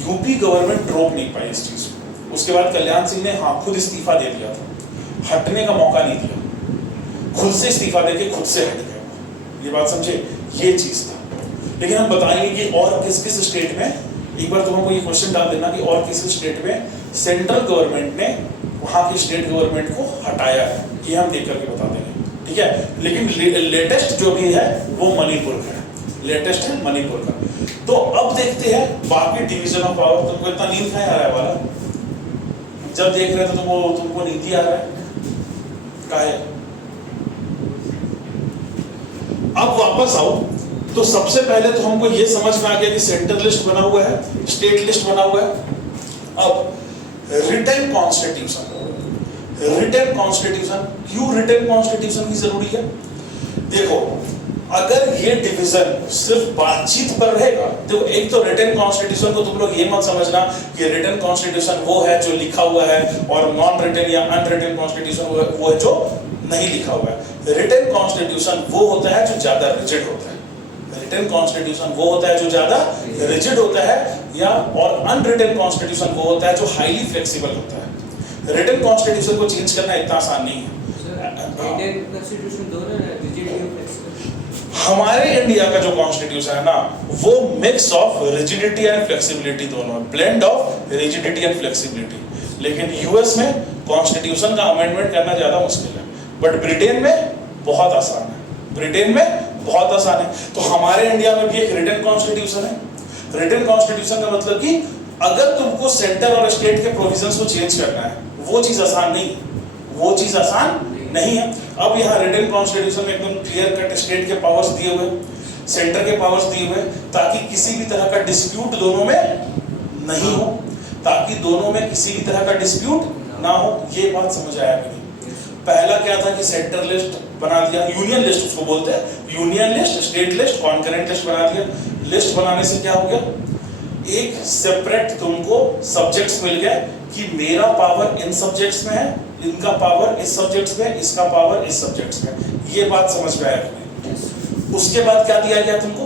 यूपी गवर्नमेंट रोक नहीं पाई इस चीज को। उसके बाद कल्याण सिंह ने खुद इस्तीफा दे दिया था, हटने का मौका नहीं दिया, खुद से इस्तीफा देके खुद से हट गया। ये बात समझे, ये चीज था। लेकिन हम बताएंगे कि और किस किस स्टेट में, एक बार तो हमको ये क्वेश्चन डाल देना कि और किस स्टेट में सेंट्रल गवर्नमेंट ने वहां की स्टेट गवर्नमेंट को हटाया है, ये हम देख करके बता देंगे, ठीक है। लेकिन लेटेस्ट जो भी है वो मणिपुर का है, लेटेस्ट है मणिपुर का। तो अब देखते हैं बाकी डिवीजन ऑफ पावर। तुमको इतना नींद कहाँ आ रहा है वाला, जब देख रहे थे तो तुमको नींद ही आ रहा है काहे? अब वापस आओ तो सबसे पहले तो हमको ये समझ में आ गया कि सेंट्रल लिस्ट बना हुआ है, स्टेट लिस्ट बना हुआ है। अब रिटन कॉन्स्टिट्यूशन, रिटन कॉन्स्टिट्यूशन, क्यों रिटन कॉन्स्टिट्यूशन की जरूरी है? देखो अगर ये डिवीजन सिर्फ बातचीत पर रहेगा, देखो एक तो रिटन कॉन्स्टिट्यूशन को तुम लोग ये मत समझना कि रिटन कॉन्स्टिट्यूशन वो है जो लिखा हुआ है और नॉन रिटन या अनरिटन कॉन्स्टिट्यूशन वो है जो नहीं लिखा हुआ है। रिटन कॉन्स्टिट्यूशन वो होता है जो ज्यादा रिजिड होता है, रिटन कॉन्स्टिट्यूशन वो होता है जो ज्यादा रिजिड होता है, या और अनरिटन कॉन्स्टिट्यूशन वो होता है जो हाईली फ्लेक्सिबल होता है। रिटन कॉन्स्टिट्यूशन को चेंज करना इतना आसान नहीं है। इंडियन कॉन्स्टिट्यूशन दोनों है, रिजिड और फ्लेक्सिबल। हमारे इंडिया का जो कॉन्स्टिट्यूशन है ना वो mix of rigidity and flexibility दोनों है, blend of rigidity and flexibility. लेकिन यूएस में कॉन्स्टिट्यूशन का अमेंडमेंट करना ज्यादा मुश्किल है, बट ब्रिटेन में बहुत आसान है, ब्रिटेन में बहुत आसान है। तो हमारे इंडिया में भी एक रिटन कॉन्स्टिट्यूशन है। रिटन कॉन्स्टिट्यूशन का मतलब कि अगर तुमको सेंटर और स्टेट के प्रोविजंस को चेंज करना है वो चीज आसान नहीं, वो चीज आसान नहीं है। अब यहाँ रिटन कॉन्स्टिट्यूशन में एकदम क्लियर कट स्टेट के पावर्स दिए हुए, सेंटर के पावर्स दिए हुए, ताकि किसी भी तरह का डिस्प्यूट दोनों में नहीं हो, ताकि दोनों में किसी भी तरह का डिस्प्यूट ना हो। ये बात समझ आया कि नहीं? पहला क्या था कि सेंटर लिस्ट बना दिया, यूनियन लिस्ट उसको बोलते हैं, union list, state list, concurrent list बना दिया। लिस्ट बनाने से क्या हो गया, एक सेपरेट तुमको सब्जेक्ट्स मिल गए कि मेरा पावर इन सब्जेक्ट्स में है, इनका पावर इस सब्जेक्ट्स में, इसका पावर इस सब्जेक्ट्स में। ये बात समझ में आया तुम्हें? उसके बाद क्या दिया गया तुमको?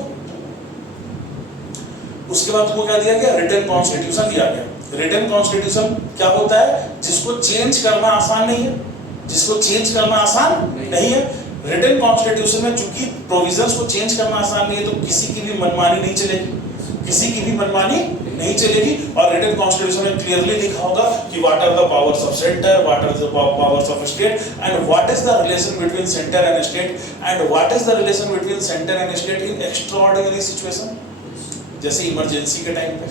उसके बाद तुमको क्या दिया गया? रिटन कॉन्स्टिट्यूशन दिया गया। रिटन कॉन्स्टिट्यूशन क्या होता है? जिसको चेंज करना आसान नहीं है, जिसको चेंज करना आसान नहीं है। रिटन कॉन्स्टिट्यूशन में चूंकि प्रोविजंस को चेंज करना आसान नहीं है, तो किसी की भी मनमानी नहीं चलेगी, किसी की भी मनमानी नहीं चलेगी। और रिटन कॉन्स्टिट्यूशन में क्लियरली लिखा होगा कि what are the powers of centre, what are the powers of state, and what is the relation between centre and state, and what is the relation between centre and state in extraordinary situation, जैसे इमरजेंसी के टाइम पे।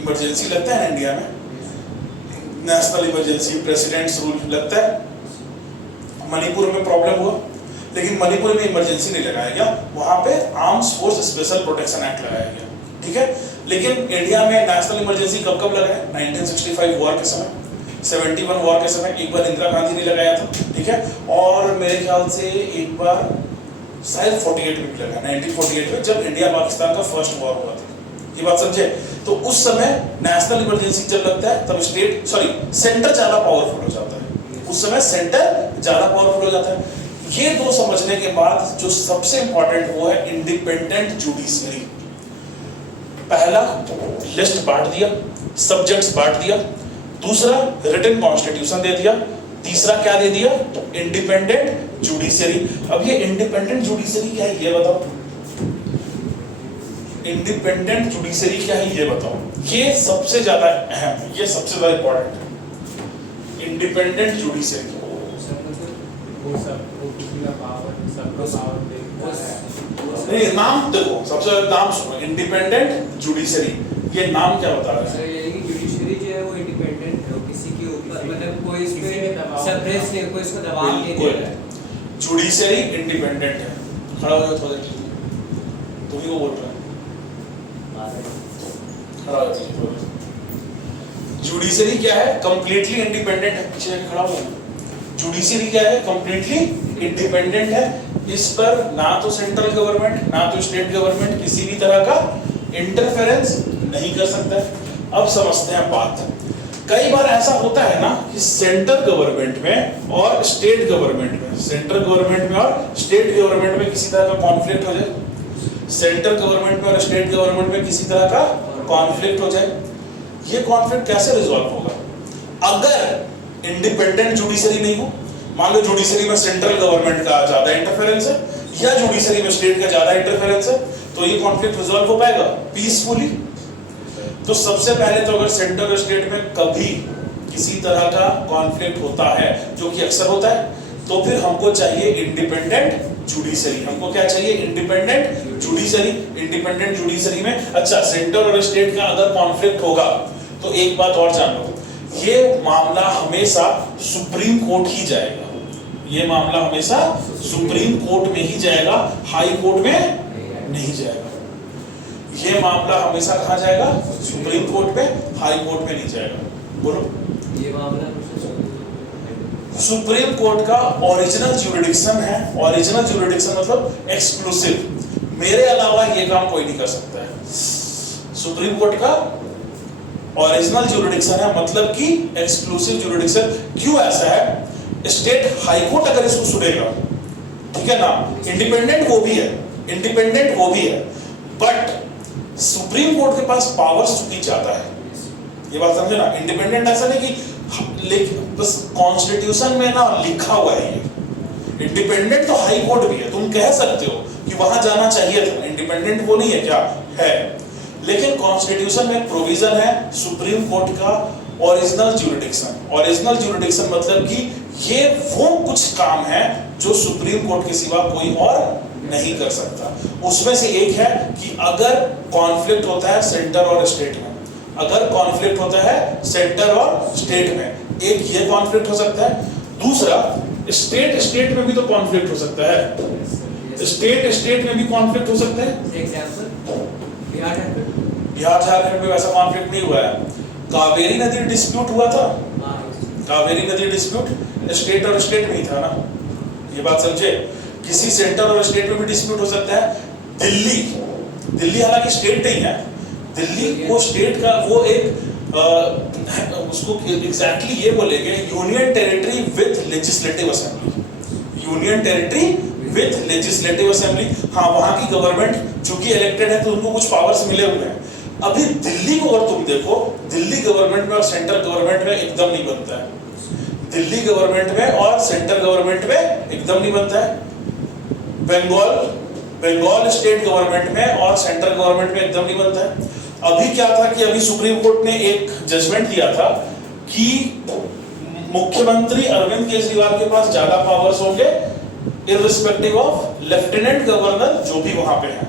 इमरजेंसी लगता है इंडिया में, नेशनल इमरजेंसी, प्रेसिडेंट्स रूल लगता है। मणिपुर में प्रॉब्लम हुआ, लेकिन मणिपुर में इमरजेंसी नहीं लगाया गया, वहां पे arms force special protection act लगाया गया, ठीक है। लेकिन इंडिया में नेशनल इमरजेंसी कब कब लगा है? 1965 वॉर के समय, 71 वॉर के समय एक बार इंदिरा गांधी ने लगाया था, ठीक है। और मेरे ख्याल से एक बार शायद 48 में भी लगा, 1948 में, जब इंडिया पाकिस्तान का फर्स्ट वॉर हुआ था। ये बात समझे? तो उस समय नेशनल इमरजेंसी जब लगता है तब सेंटर ज्यादा पावरफुल हो जाता है, उस समय सेंटर ज्यादा पावरफुल हो जाता है। ये दो समझने के बाद जो सबसे इंपॉर्टेंट वो है इंडिपेंडेंट जुडिशरी। पहला लिस्ट बांट दिया, सब्जेक्ट्स बांट दिया, दूसरा रिटन कॉन्स्टिट्यूशन दे दिया, तीसरा क्या दे दिया? Independent judiciary. अब ये इंडिपेंडेंट जुडिशरी क्या है ये बताओ? इंडिपेंडेंट जुडिशरी क्या है ये बताओ? ये सबसे ज्यादा अहम, ये सबसे ज्यादा इंपॉर्टेंट है, इंडिपेंडेंट जुडिशरी। वो सबको किसी का पावर, सबका पावर नहीं, नाम देखो, सबसे ज्यादा नाम सुनो, इंडिपेंडेंट जुडिशरी। ये नाम क्या बता रहा है? सर ये जुडिशरी जो है वो इंडिपेंडेंट है, वो किसी के ऊपर मतलब कोई इस किसी पे पे दबाव सप्रेस नहीं, कोई इसको दबाव नहीं दे रहा है। जुडिशरी इंडिपेंडेंट है। खड़ा हो जाओ थोड़ा, तुम ही को बोल रहा है, खड़ा हो जाओ। जुडिशरी क्या है? कंप्लीटली इंडिपेंडेंट है। पीछे खड़ा हो, जुडिशरी क्या है? कंप्लीटली इंडिपेंडेंट है। इस पर ना तो सेंट्रल गवर्नमेंट ना तो स्टेट गवर्नमेंट किसी भी तरह का इंटरफेरेंस नहीं कर सकता है। अब समझते हैं बात। कई बार ऐसा होता है ना कि सेंट्रल गवर्नमेंट में और स्टेट गवर्नमेंट में, सेंट्रल गवर्नमेंट में और स्टेट गवर्नमेंट में किसी तरह का कॉन्फ्लिक्ट हो जाए, सेंट्रल गवर्नमेंट में और स्टेट गवर्नमेंट में किसी तरह का कॉन्फ्लिक्ट हो जाए। ये कॉन्फ्लिक्ट कैसे रिजॉल्व होगा? अगर इंडिपेंडेंट जुडिशरी नहीं हो, मान लो जुडिशरी में सेंट्रल गवर्नमेंट का ज्यादा इंटरफेरेंस है या जुडिशरी में स्टेट का ज्यादा इंटरफेरेंस है, तो ये कॉन्फ्लिक्ट रिजॉल्व हो पाएगा पीसफुली? तो सबसे पहले तो अगर सेंटर और स्टेट में कभी किसी तरह का कॉन्फ्लिक्ट होता है, जो कि अक्सर होता है, तो फिर हमको चाहिए इंडिपेंडेंट जुडिशरी। हमको क्या चाहिए? Independent judiciary. इंडिपेंडेंट जुडिशरी में अच्छा सेंटर और स्टेट का अगर कॉन्फ्लिक्ट होगा तो एक बात और जान लो, ये मामला हमेशा सुप्रीम कोर्ट ही जाएगा। ये मामला हमेशा सुप्रीम कोर्ट में ही जाएगा, हाई कोर्ट में नहीं जाएगा। ये मामला हमेशा कहाँ जाएगा? सुप्रीम कोर्ट में, हाई कोर्ट में नहीं जाएगा। बोलो। ये मामला सुप्रीम कोर्ट का ओरिजिनल ज्यूरिडिक्शन है। ओरिजिनल ज्यूरिडिक्शन मतलब एक्सक्लूसिव, मेरे अलावा ये काम कोई नहीं कर सकता है। सुप्रीम कोर्ट का ओरिजिनल ज्यूरिडिक्शन है, मतलब कि एक्सक्लूसिव ज्यूरिडिक्शन। क्यों ऐसा है? स्टेट हाई कोर्ट अगर इसको सुनेगा, ठीक है ना, इंडिपेंडेंट वो भी है, इंडिपेंडेंट वो भी है, बट सुप्रीम कोर्ट के पास पावर्स चूंकि ज्यादा है। ये बात समझे ना? इंडिपेंडेंट ऐसा नहीं कि बस कॉन्स्टिट्यूशन में ना लिखा हुआ है ये। इंडिपेंडेंट तो हाई कोर्ट भी है, तुम कह सकते हो कि वहां जाना चाहिए था, इंडिपेंडेंट वो नहीं है क्या? है। लेकिन कॉन्स्टिट्यूशन में प्रोविजन है सुप्रीम कोर्ट का ओरिजिनल ज्यूरिडिक्शन। ओरिजिनल ज्यूरिडिक्शन मतलब कि ये वो कुछ काम है जो सुप्रीम कोर्ट के सिवा कोई और नहीं कर सकता। उसमें से एक है कि अगर कॉन्फ्लिक्ट होता है सेंटर और स्टेट में, अगर कॉन्फ्लिक्ट होता है सेंटर और स्टेट में, एक ये कॉन्फ्लिक्ट हो सकता है। दूसरा, स्टेट स्टेट में भी तो कॉन्फ्लिक्ट हो सकता है, स्टेट स्टेट में भी कॉन्फ्लिक्ट हो सकता है। एग्जांपल बिहार झारखंड में वैसा कॉन्फ्लिक्ट नहीं हुआ है। कावेरी नदी डिस्प्यूट हुआ था, कावेरी नदी डिस्प्यूट स्टेट और स्टेट में ही था ना, ये बात समझे। किसी सेंटर और स्टेट में भी डिस्प्यूट हो सकता है। दिल्ली हालांकि स्टेट नहीं है, दिल्ली वो स्टेट का वो एक उसको एग्जैक्टली ये बोलेंगे union territory with legislative assembly, union territory with legislative assembly. हाँ, वहां की गवर्नमेंट चूंकि इलेक्टेड है तो उनको कुछ पावर्स मिले हुए हैं। अभी दिल्ली को अगर तुम देखो, दिल्ली गवर्नमेंट में और सेंट्रल गवर्नमेंट में एकदम नहीं बनता है, दिल्ली गवर्नमेंट में और सेंट्रल गवर्नमेंट में एकदम नहीं बनता है। बंगाल स्टेट गवर्नमेंट में और सेंट्रल गवर्नमेंट में एकदम नहीं बनता है। अभी क्या था कि अभी सुप्रीम कोर्ट ने एक जजमेंट दिया था कि मुख्यमंत्री अरविंद केजरीवाल के पास ज्यादा पावर्स होंगे इररिस्पेक्टिव ऑफ लेफ्टिनेंट गवर्नर जो भी वहां पे हैं,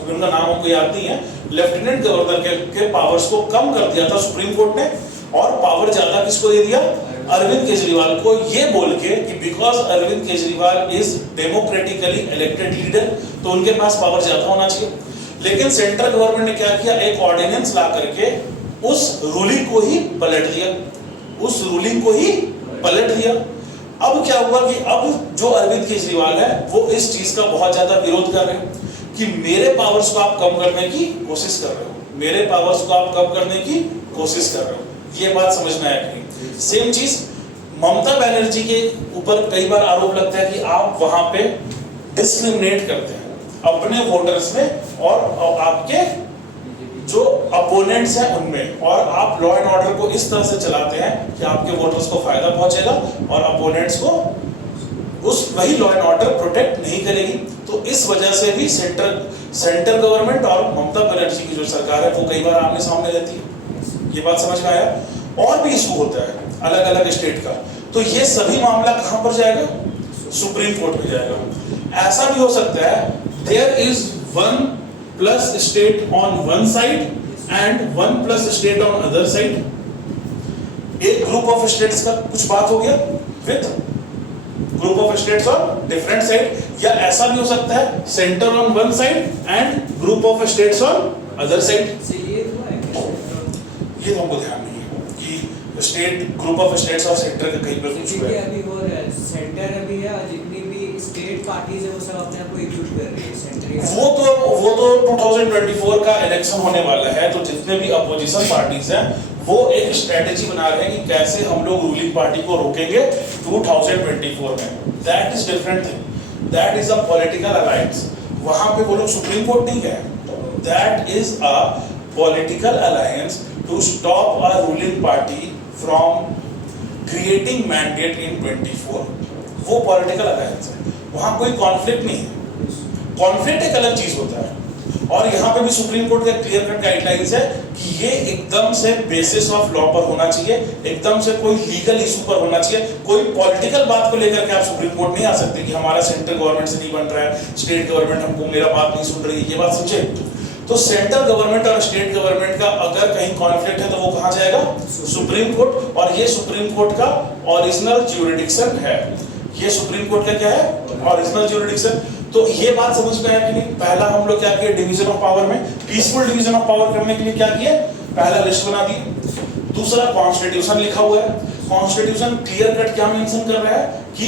अभी उनका नाम हमको याद नहीं है, लेफ्टिनेंट गवर्नर के पावर्स को कम कर दिया था सुप्रीम कोर्ट ने, और पावर ज्यादा किसको दे दिया? अरविंद केजरीवाल को, ये बोल के कि because Arvind Kejriwal is democratically elected leader तो उनके पास पावर ज्यादा होना चाहिए। लेकिन सेंट्रल गवर्नमेंट ने क्या किया, एक ऑर्डिनेंस ला करके उस रूलिंग को ही पलट दिया, उस रूलिंग को ही पलट दिया। अब क्या हुआ कि अब जो अरविंद केजरीवाल है वो इस चीज का बहुत ज्यादा विरोध कर रहे हैं कि मेरे पावर्स को आप कम करने की कोशिश कर रहे हो, मेरे पावर्स को आप कम करने की कोशिश कर रहे हो। ये बात समझ में आया कि नहीं? सेम चीज ममता बनर्जी के ऊपर कई बार आरोप लगता है कि आप वहां पे डिस्क्रिमिनेट करते हैं अपने वोटर्स में और आपके जो अपोनेंट्स हैं उनमें, और आप लॉ एंड ऑर्डर को इस तरह से चलाते हैं कि आपके वोटर्स को फायदा पहुंचेगा और अपोनेंट्स को उस वही लॉ एंड ऑर्डर प्रोटेक्ट नहीं करेगी। तो इस वजह से भी सेंट्रल गवर्नमेंट और ममता बनर्जी की जो सरकार है वो कई बार आमने सामने रहती है। ये बात समझ में आया? और भी इशू होता है अलग अलग स्टेट का, तो ये सभी मामला कहां पर जाएगा? सुप्रीम कोर्ट में जाएगा। ऐसा भी हो सकता है there is one plus state on one side and one plus state on other side. एक ग्रुप ऑफ स्टेट्स का कुछ बात हो गया with group of states on different side, या ऐसा भी हो सकता है centre on one side and group of states on other side. ये तो हमको ध्यान नहीं है कि स्टेट ग्रुप ऑफ स्टेट्स और सेंटर का कहीं पर कुछ है। अभी वो सेंटर अभी है और जितनी भी स्टेट पार्टीज है वो सब अपने आप को एकजुट कर रही है सेंटर। वो तो 2024 का इलेक्शन होने वाला है, तो जितने भी अपोजिशन पार्टीज हैं वो एक स्ट्रेटेजी बना रहे हैं कि कैसे हम लोग रूलिंग पार्टी को रोकेंगे 2024 में। That is different thing, that is a political alliance. वहां पे वो लोग सुप्रीम कोर्ट नहीं गए, that is a political alliance to stop a ruling party from creating mandate in 24। वो पॉलिटिकल अलायंस है, वहां कोई कॉन्फ्लिक्ट नहीं है। कॉन्फ्लिक्ट एक अलग चीज होता है, और यहाँ पे भी सुप्रीम कोर्ट का क्लियर कट गाइडलाइंस है कि ये एकदम से बेसिस ऑफ लॉ पर होना चाहिए, एकदम से कोई लीगल इशू पर होना चाहिए। कोई पॉलिटिकल बात को लेकर के आप सुप्रीम कोर्ट नहीं आ सकते कि हमारा सेंट्रल गवर्नमेंट से नहीं बन रहा है, स्टेट गवर्नमेंट हमको मेरा बात नहीं सुन रही है, ये बात समझे। तो सेंट्रल गवर्नमेंट और स्टेट गवर्नमेंट का अगर कहीं कॉन्फ्लिक्ट है तो वो कहां जाएगा? Supreme court. और ये सुप्रीम कोर्ट का ओरिजिनल ज्यूरिडिक्शन है, ये सुप्रीम कोर्ट का क्या है? Original jurisdiction. तो ये बात समझ में आया कि नहीं? पहला हम लोग क्या किए डिवीजन ऑफ पावर में, पीसफुल डिवीजन ऑफ पावर करने के लिए क्या किए? पहला लिस्ट बना दी। दूसरा कॉन्स्टिट्यूशन लिखा हुआ है, कॉन्स्टिट्यूशन क्लियर कट क्या मेंशन कर रहा है कि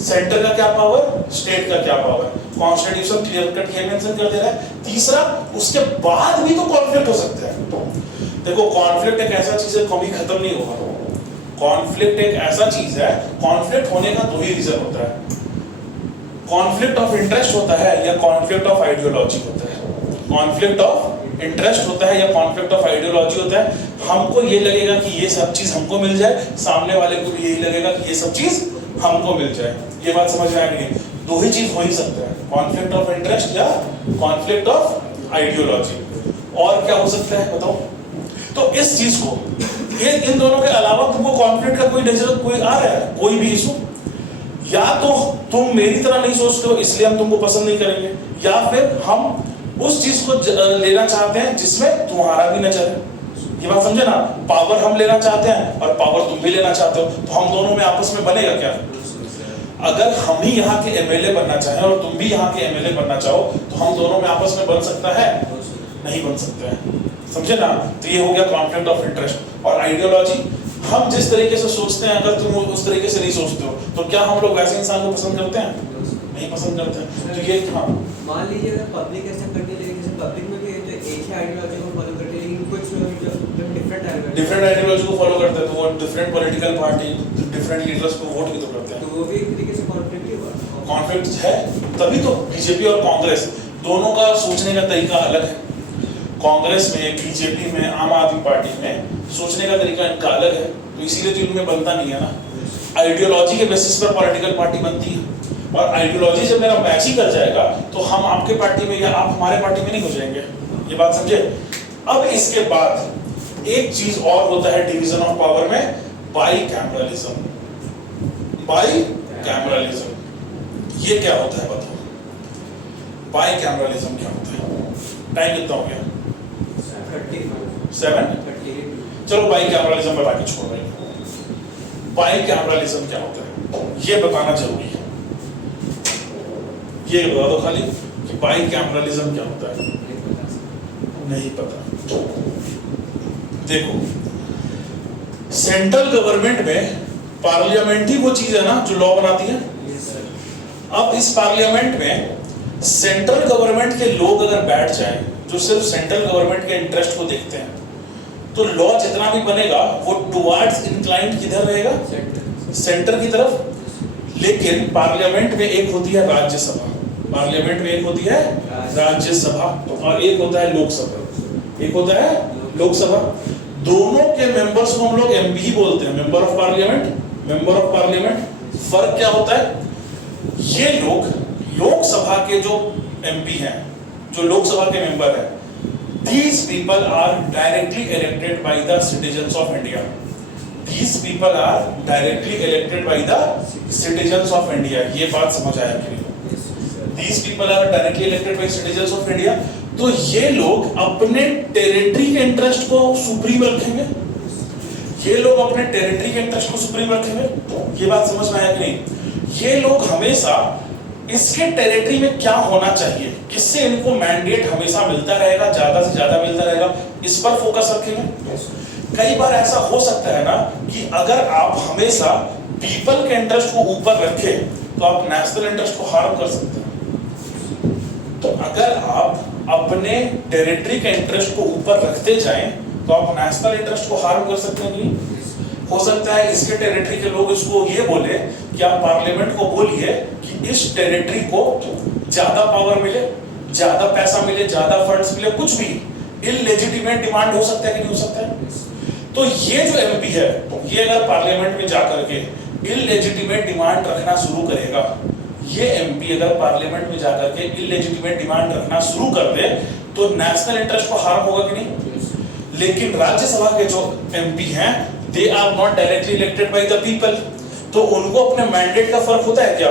सेंटर का क्या पावर, स्टेट का क्या पावर, कॉन्स्टिट्यूशन क्लियर कट ये मेंशन कर दे रहा है। तीसरा, उसके बाद भी तो कॉन्फ्लिक्ट हो सकता है। देखो कॉन्फ्लिक्ट एक ऐसा चीज है कभी खत्म नहीं होगा। कॉन्फ्लिक्ट एक ऐसा चीज है, कॉन्फ्लिक्ट होने का दो ही रीजन होता है, कॉन्फ्लिक्ट ऑफ इंटरेस्ट होता है या कॉन्फ्लिक्ट ऑफ आइडियोलॉजी होता है। कॉन्फ्लिक्ट ऑफ इंटरेस्ट होता है या कॉन्फ्लिक्ट ऑफ आइडियोलॉजी होता है। हमको ये लगेगा कि ये सब चीज हमको मिल जाए, सामने वाले को भी यही लगेगा कि ये सब चीज हमको मिल जाए। ये बात समझ में आ गई? दो ही चीज हो ही सकता है, कॉन्फ्लिक्ट ऑफ इंटरेस्ट या कॉन्फ्लिक्ट ऑफ आइडियोलॉजी। और क्या हो सकता है बताओ? तो इस चीज को, ये इन दोनों के अलावा तुमको कॉन्फ्लिक्ट का कोई नजर कोई आ रहा है, कोई भी इशू, या तो तुम मेरी तरह नहीं सोचते हो इसलिए हम तुमको पसंद नहीं करेंगे, या फिर हम उस चीज को लेना चाहते हैं जिसमें तुम्हारा भी नजर है। ये बात समझे ना? पावर हम लेना चाहते हैं और पावर तुम भी लेना चाहते हो, तो हम दोनों में आपस में बनेगा क्या? अगर हम ही यहाँ के एमएलए बनना चाहें और तुम भी यहाँ के एमएलए बनना चाहो तो हम दोनों में आपस में बन सकता है? नहीं बन सकता है, समझे ना? तो ये हो गया कॉन्फ्लिक्ट ऑफ इंटरेस्ट। और आइडियोलॉजी, हम जिस तरीके से सोचते हैं, अगर तुम उस तरीके से नहीं सोचते हो तो क्या हम लोग वैसे इंसान को पसंद करते हैं? नहीं पसंद करते हैं। तो ये हाँ, मान लीजिए अगर पब्लिक ऐसा करने लगे, जैसे पब्लिक में भी है जो एक ही आइडियोलॉजी को फॉलो करते हैं, लेकिन कुछ जो डिफरेंट आइडियोलॉजी को फॉलो करते हैं तो वो different political party, different leaders को वोट भी तो करते हैं। तो वो भी एक तरीके से कॉन्फ्लिक्ट ही हुआ। कॉन्फ्लिक्ट है, तभी तो बीजेपी और कांग्रेस दोनों का सोचने का तरीका अलग है। कांग्रेस में, बीजेपी में, आम आदमी पार्टी में सोचने का तरीका इनका अलग है, तो इसीलिए तो इनमें बनता नहीं है ना। आइडियोलॉजी के बेसिस पर पॉलिटिकल पार्टी बनती है, और आइडियोलॉजी जब मेरा मैच ही कर जाएगा तो हम आपके पार्टी में या आप हमारे पार्टी में नहीं हो जाएंगे। ये बात समझे? अब इसके बाद एक चीज और होता है डिवीजन ऑफ पावर में, बाई कैमरलिज्म। बाई कैमरलिज्म ये क्या होता है बताओ? बाई कैमरलिज्म क्या होता है? टाइम कितना हो गया? 7। चलो बाई कैमरलिज्म बता के छोड़ रहे हैं। बाई कैमरलिज्म क्या होता है ये बताना जरूरी है। ये बता दो खाली कि बाई कैमरलिज्म क्या होता है। नहीं पता। देखो, सेंट्रल गवर्नमेंट में पार्लियामेंट ही वो चीज है ना जो लॉ बनाती है। अब इस पार्लियामेंट में सेंट्रल गवर्नमेंट के लोग अगर बैठ जाएं जो सिर्फ सेंट्रल गवर्नमेंट के इंटरेस्ट को देखते हैं, तो लॉ जितना भी बनेगा वो टुवर्ड्स इंक्लाइंड किधर रहेगा? सेंटर की तरफ। लेकिन पार्लियामेंट में एक होती है राज्यसभा, पार्लियामेंट में एक होती है राज्यसभा और एक होता है लोकसभा। एक होता है लोकसभा। दोनों के मेंबर्स को हम लोग एमपी ही बोलते हैं, member of parliament, member of parliament. फर्क क्या होता है? ये लोग लोकसभा के जो एमपी हैं, जो लोकसभा के मेंबर हैं, these people are directly elected by the citizens of India. These people are directly elected by the citizens of India. ये बात समझ आया कि नहीं? These people are directly elected by citizens of India. तो ये लोग अपने टेरिटरी के इंटरेस्ट को सुप्रीम रखेंगे। ये लोग अपने टेरिटरी के इंटरेस्ट को सुप्रीम रखेंगे। ये बात समझ में आया कि नहीं? ये लोग हमेशा इसके टेरिटरी में क्या होना चाहिए, किससे इनको मैंडेट हमेशा मिलता रहेगा, ज्यादा से ज्यादा मिलता रहेगा, इस पर फोकस रखेंगे। कई बार ऐसा हो सकता है ना कि अगर आप हमेशा पीपल के इंटरेस्ट को ऊपर रखें तो आप नेशनल इंटरेस्ट को हार्म कर सकते हैं। तो अगर आप अपने टेरिटरी के इंटरेस्ट को ऊपर रखते जाएं तो आप नेशनल इंटरेस्ट को हार्म कर सकते हैं। हो सकता है इसके टेरिटरी के लोग इसको ये बोले कि आप पार्लियामेंट को बोलिए कि इस टेरिटरी को ज्यादा पावर मिले, ज्यादा पैसा मिले, ज्यादा फंड्स मिले, कुछ भी इललेजिटिमेट डिमांड हो सकता है कि नहीं हो सकता है। तो ये जो एमपी है ये अगर पार्लियामेंट में जाकर के इललेजिटिमेट डिमांड रखना शुरू करेगा, ये एमपी अगर पार्लियामेंट में जाकर के इललेजिटिमेट डिमांड रखना शुरू कर दे तो नेशनल इंटरेस्ट को हार्म होगा कि नहीं? लेकिन राज्यसभा के जो एमपी हैं they are not directly elected by the people, तो उनको अपने मैंडेट का फर्क होता है क्या?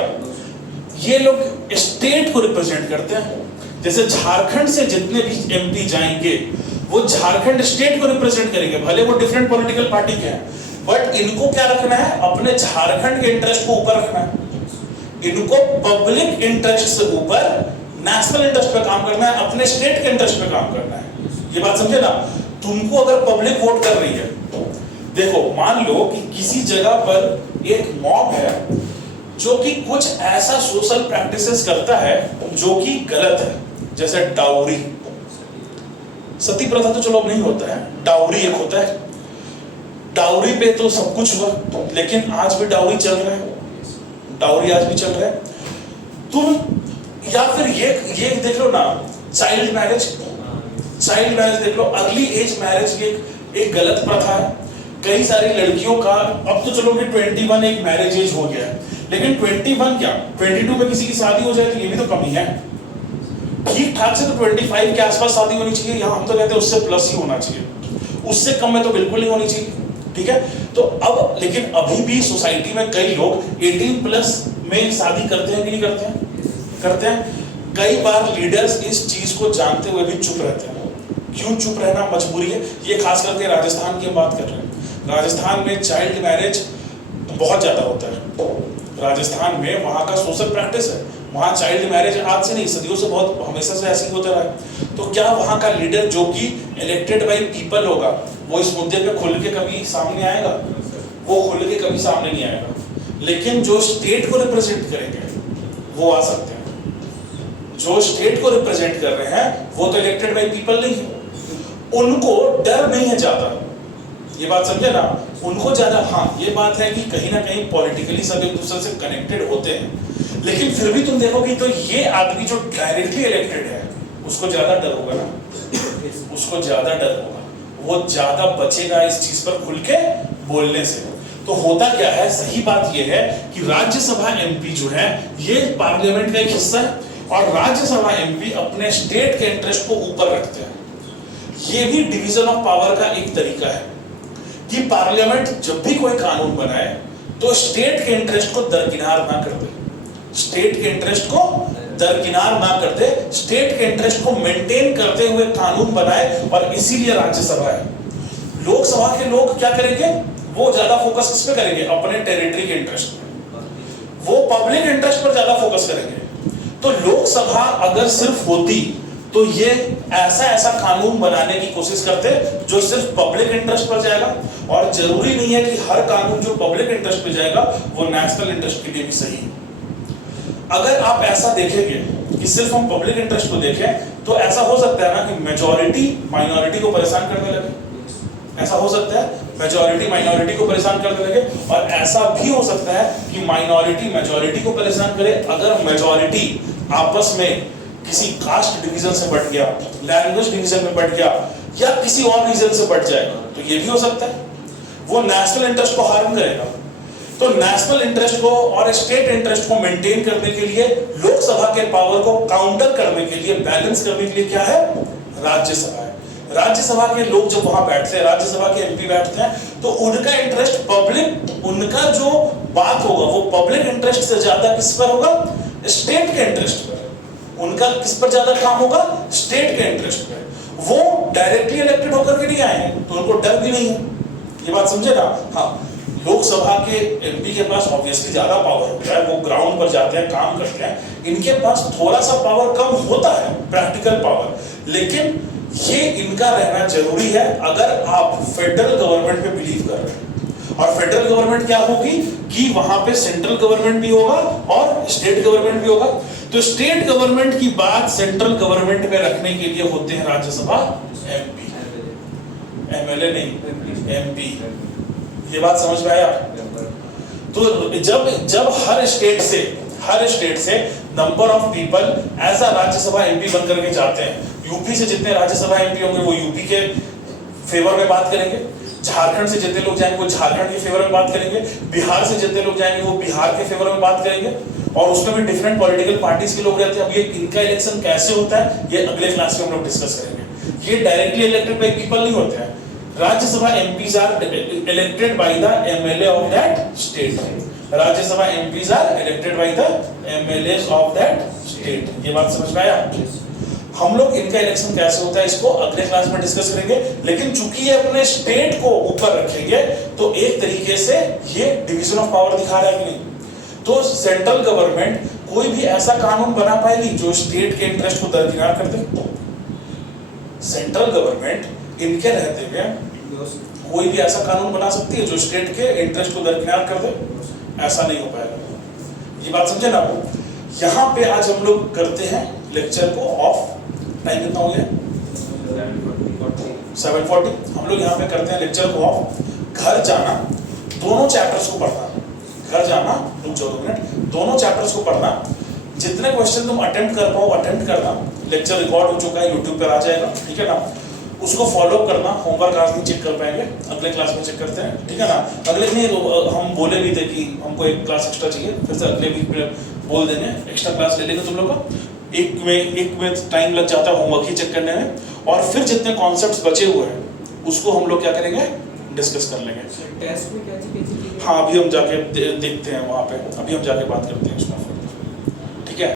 ये लोग स्टेट को रिप्रेजेंट करते हैं। जैसे झारखंड से जितने भी एमपी जाएंगे वो झारखंड स्टेट को रिप्रेजेंट करेंगे, भले वो डिफरेंट पॉलिटिकल पार्टी के हैं, बट इनको क्या रखना है? अपने झारखंड के इंटरेस्ट को ऊपर रखना है। इनको पब्लिक इंटरेस्ट से ऊपर नेशनल इंटरेस्ट पे काम करना है, अपने स्टेट के इंटरेस्ट पे काम करना है। ये बात समझे ना? तुमको अगर पब्लिक वोट कर रही है, देखो मान लो कि किसी जगह पर एक मॉब है जो कि कुछ ऐसा सोशल प्रैक्टिसेस करता है जो कि गलत है, जैसे डाउरी, सती प्रथा तो चलो अब नहीं होता है, डाउरी एक होता है। डाउरी पे तो सब कुछ हुआ, लेकिन आज भी डाउरी चल रहा है, डाउरी आज भी चल रहा है। तुम या फिर ये देख लो ना, चाइल्ड मैरिज देख लो, अर्ली एज मैरिज एक गलत प्रथा है। कई सारी लड़कियों का, अब तो चलो कि 21 एक मैरिज एज हो गया है, लेकिन 21 क्या 22 में किसी की शादी हो जाए तो ये भी तो कमी है। ठीक ठाक से तो 25 के आसपास शादी होनी चाहिए, यहाँ हम तो कहते हैं उससे प्लस ही होना चाहिए, उससे कम में तो बिल्कुल नहीं होनी चाहिए। ठीक है, तो अब लेकिन अभी भी सोसाइटी में कई लोग 18 प्लस में शादी करते हैं कि नहीं करते हैं? करते हैं। कई बार लीडर्स इस चीज को जानते हुए भी चुप रहते हैं। क्यों चुप रहना मजबूरी है? ये खास करके राजस्थान की हम बात कर रहे हैं। राजस्थान में चाइल्ड मैरिज बहुत ज्यादा होता है। राजस्थान में वहाँ का सोशल प्रैक्टिस है, वहाँ चाइल्ड मैरिज आज से नहीं सदियों से बहुत हमेशा से ऐसे ही होता रहा है। तो क्या वहाँ का लीडर जो कि इलेक्टेड बाय पीपल होगा वो इस मुद्दे पे खुल के कभी सामने आएगा? वो खुल के कभी सामने नहीं आएगा, लेकिन जो स्टेट को रिप्रेजेंट करेंगे वो आ सकते हैं। जो स्टेट को रिप्रेजेंट कर रहे हैं वो तो इलेक्टेड बाय पीपल नहीं है, उनको डर नहीं है ज्यादा, ये बात समझे ना, उनको ज्यादा, हाँ ये बात है कि कहीं ना कहीं पॉलिटिकली सब एक दूसरे से कनेक्टेड होते हैं, लेकिन फिर भी तुम देखोगे तो ये आदमी जो डायरेक्टली इलेक्टेड है उसको ज्यादा डर होगा ना, उसको ज्यादा डर होगा, वो ज्यादा बचेगा इस चीज पर खुल के बोलने से। तो होता क्या है, सही बात ये है कि राज्यसभा एमपी जो है ये पार्लियामेंट का एक हिस्सा है, और राज्यसभा एमपी अपने स्टेट के इंटरेस्ट को ऊपर रखते हैं। ये भी डिवीजन ऑफ पावर का एक तरीका है कि पार्लियामेंट जब भी कोई कानून बनाए तो स्टेट के इंटरेस्ट को दरकिनार ना कर दे, स्टेट के इंटरेस्ट को दरकिनार ना कर दे, स्टेट के इंटरेस्ट को मेंटेन करते हुए कानून बनाए, और इसीलिए राज्यसभा है। लोकसभा के लोग क्या करेंगे, वो ज्यादा फोकस किस पे करेंगे, अपने टेरिटरी के इंटरेस्ट पे, वो पब्लिक इंटरेस्ट पर ज्यादा फोकस करेंगे। तो लोकसभा अगर सिर्फ होती तो ये ऐसा कानून बनाने की कोशिश करते जो सिर्फ पब्लिक इंटरेस्ट पर जाएगा, और जरूरी नहीं है कि हर कानून जो पब्लिक इंटरेस्ट पे जाएगा वो नेशनल इंटरेस्ट के लिए भी सही है। अगर आप ऐसा देखेंगे कि सिर्फ हम पब्लिक इंटरेस्ट को देखें तो ऐसा हो सकता है ना कि मेजॉरिटी माइनॉरिटी को परेशान करने लगे, ऐसा हो सकता है मेजॉरिटी माइनॉरिटी को परेशान करने लगे, और ऐसा भी हो सकता है कि माइनॉरिटी मेजॉरिटी को परेशान करे अगर मेजॉरिटी आपस में किसी कास्ट डिवीजन से बढ़ गया, लैंग्वेज डिवीजन में बढ़ गया, या किसी और रीजन से बढ़ जाएगा, तो ये भी हो सकता है, वो नेशनल इंटरेस्ट को हार्म करेगा। तो नेशनल इंटरेस्ट को और स्टेट इंटरेस्ट को मेंटेन करने के लिए, लोकसभा के पावर को काउंटर करने के लिए, बैलेंस करने के लिए क्या है, राज्यसभा है। राज्यसभा के लोग जब वहां बैठते हैं, राज्यसभा के एमपी बैठते हैं, तो उनका इंटरेस्ट पब्लिक, उनका जो बात होगा वो पब्लिक इंटरेस्ट से ज्यादा किस पर होगा, स्टेट के इंटरेस्ट पर। उनका किस पर ज्यादा काम होगा, स्टेट के इंटरेस्ट पे। वो डायरेक्टली इलेक्टेड होकर के नहीं आए हैं तो उनको डर भी नहीं है, ये बात समझे ना। हाँ, लोकसभा के एमपी के पास ऑब्वियसली ज्यादा पावर होता है, वो ग्राउंड पर जाते हैं, काम करते हैं, इनके पास थोड़ा सा पावर कम होता है, प्रैक्टिकल पावर, लेकिन ये इनका रहना जरूरी है अगर आप फेडरल गवर्नमेंट पे बिलीव कर रहे हैं। और फेडरल गवर्नमेंट क्या होगी कि वहां पे सेंट्रल गवर्नमेंट भी होगा और स्टेट गवर्नमेंट भी होगा। तो स्टेट गवर्नमेंट की बात सेंट्रल गवर्नमेंट में रखने के लिए होते हैं राज्यसभा एमपी, एमएलए नहीं, एमपी। ये बात समझ में आया। तो जब हर स्टेट से number of people as a Rajya Sabha MP बन करके जाते हैं, यूपी से जितने राज्यसभा एमपी होंगे वो यूपी के फेवर में बात करेंगे, झारखंड से जितने लोग जाएंगे वो झारखंड के फेवर में बात करेंगे, बिहार से जितने लोग जाएंगे वो बिहार के फेवर में बात करेंगे, और उसमें भी डिफरेंट पॉलिटिकल पार्टीज के लोग रहते हैं। अब ये इनका इलेक्शन कैसे होता है ये अगले क्लास में हम लोग डिस्कस करेंगे। ये डायरेक्टली इलेक्टेड बाय पीपल नहीं होते हैं। Rajya Sabha MPs are elected by the MLA of that state. Rajya Sabha MPs are elected by the MLAs of that state. ये बात समझ में आया। हम लोग इनका इलेक्शन कैसे होता है इसको अगले क्लास में डिस्कस करेंगे, लेकिन चूंकि ये अपने स्टेट को ऊपर रखेंगे तो एक तरीके से ये डिवीजन ऑफ पावर दिखा रहा है कि नहीं। तो सेंट्रल गवर्नमेंट कोई भी ऐसा कानून बना पाएगी जो स्टेट के इंटरेस्ट को दरकिनार कर दे। सेंट्रल गवर्नमेंट इनके रहते हुए कोई भी ऐसा कानून बना सकती है जो स्टेट के इंटरेस्ट को दरकिनार कर दे, ऐसा नहीं हो पाएगा। ये बात समझे ना। यहाँ पे आज हम लोग करते हैं लेक्चर को ऑफ। टाइम कितना हो गया? 7:40। हम लोग यहाँ पे करते हैं लेक्चर को ऑफ। घर जाना, दोनों चैप्टर्स को पढ़ना। घर जाना, रुक जाओ 2 मिनट, दोनों चैप्टर्स को पढ़ना। जितने क्वेश्चन तुम अटेम्प्ट कर पाओ अटेम्प्ट करना। लेक्चर रिकॉर्ड हो चुका है, यूट्यूब पर आ जाएगा, ठीक है ना। उसको फॉलो करना। होमवर्क आज नहीं चेक कर पाएंगे, अगले क्लास में चेक करते हैं, ठीक है ना। अगले नहीं हम बोले भी थे कि हमको एक क्लास एक्स्ट्रा चाहिए, फिर से अगले वीक में बोल देंगे एक्स्ट्रा क्लास ले लेंगे तुम लोग का। एक में टाइम लग जाता है होमवर्क ही चेक करने में, और फिर जितने कॉन्सेप्ट्स बचे हुए हैं उसको हम लोग क्या करेंगे, डिस्कस कर लेंगे। टेस्ट में क्या चीज़? हाँ, अभी हम जाके देखते हैं वहाँ पे, अभी हम जाके बात करते हैं उसमें, ठीक है।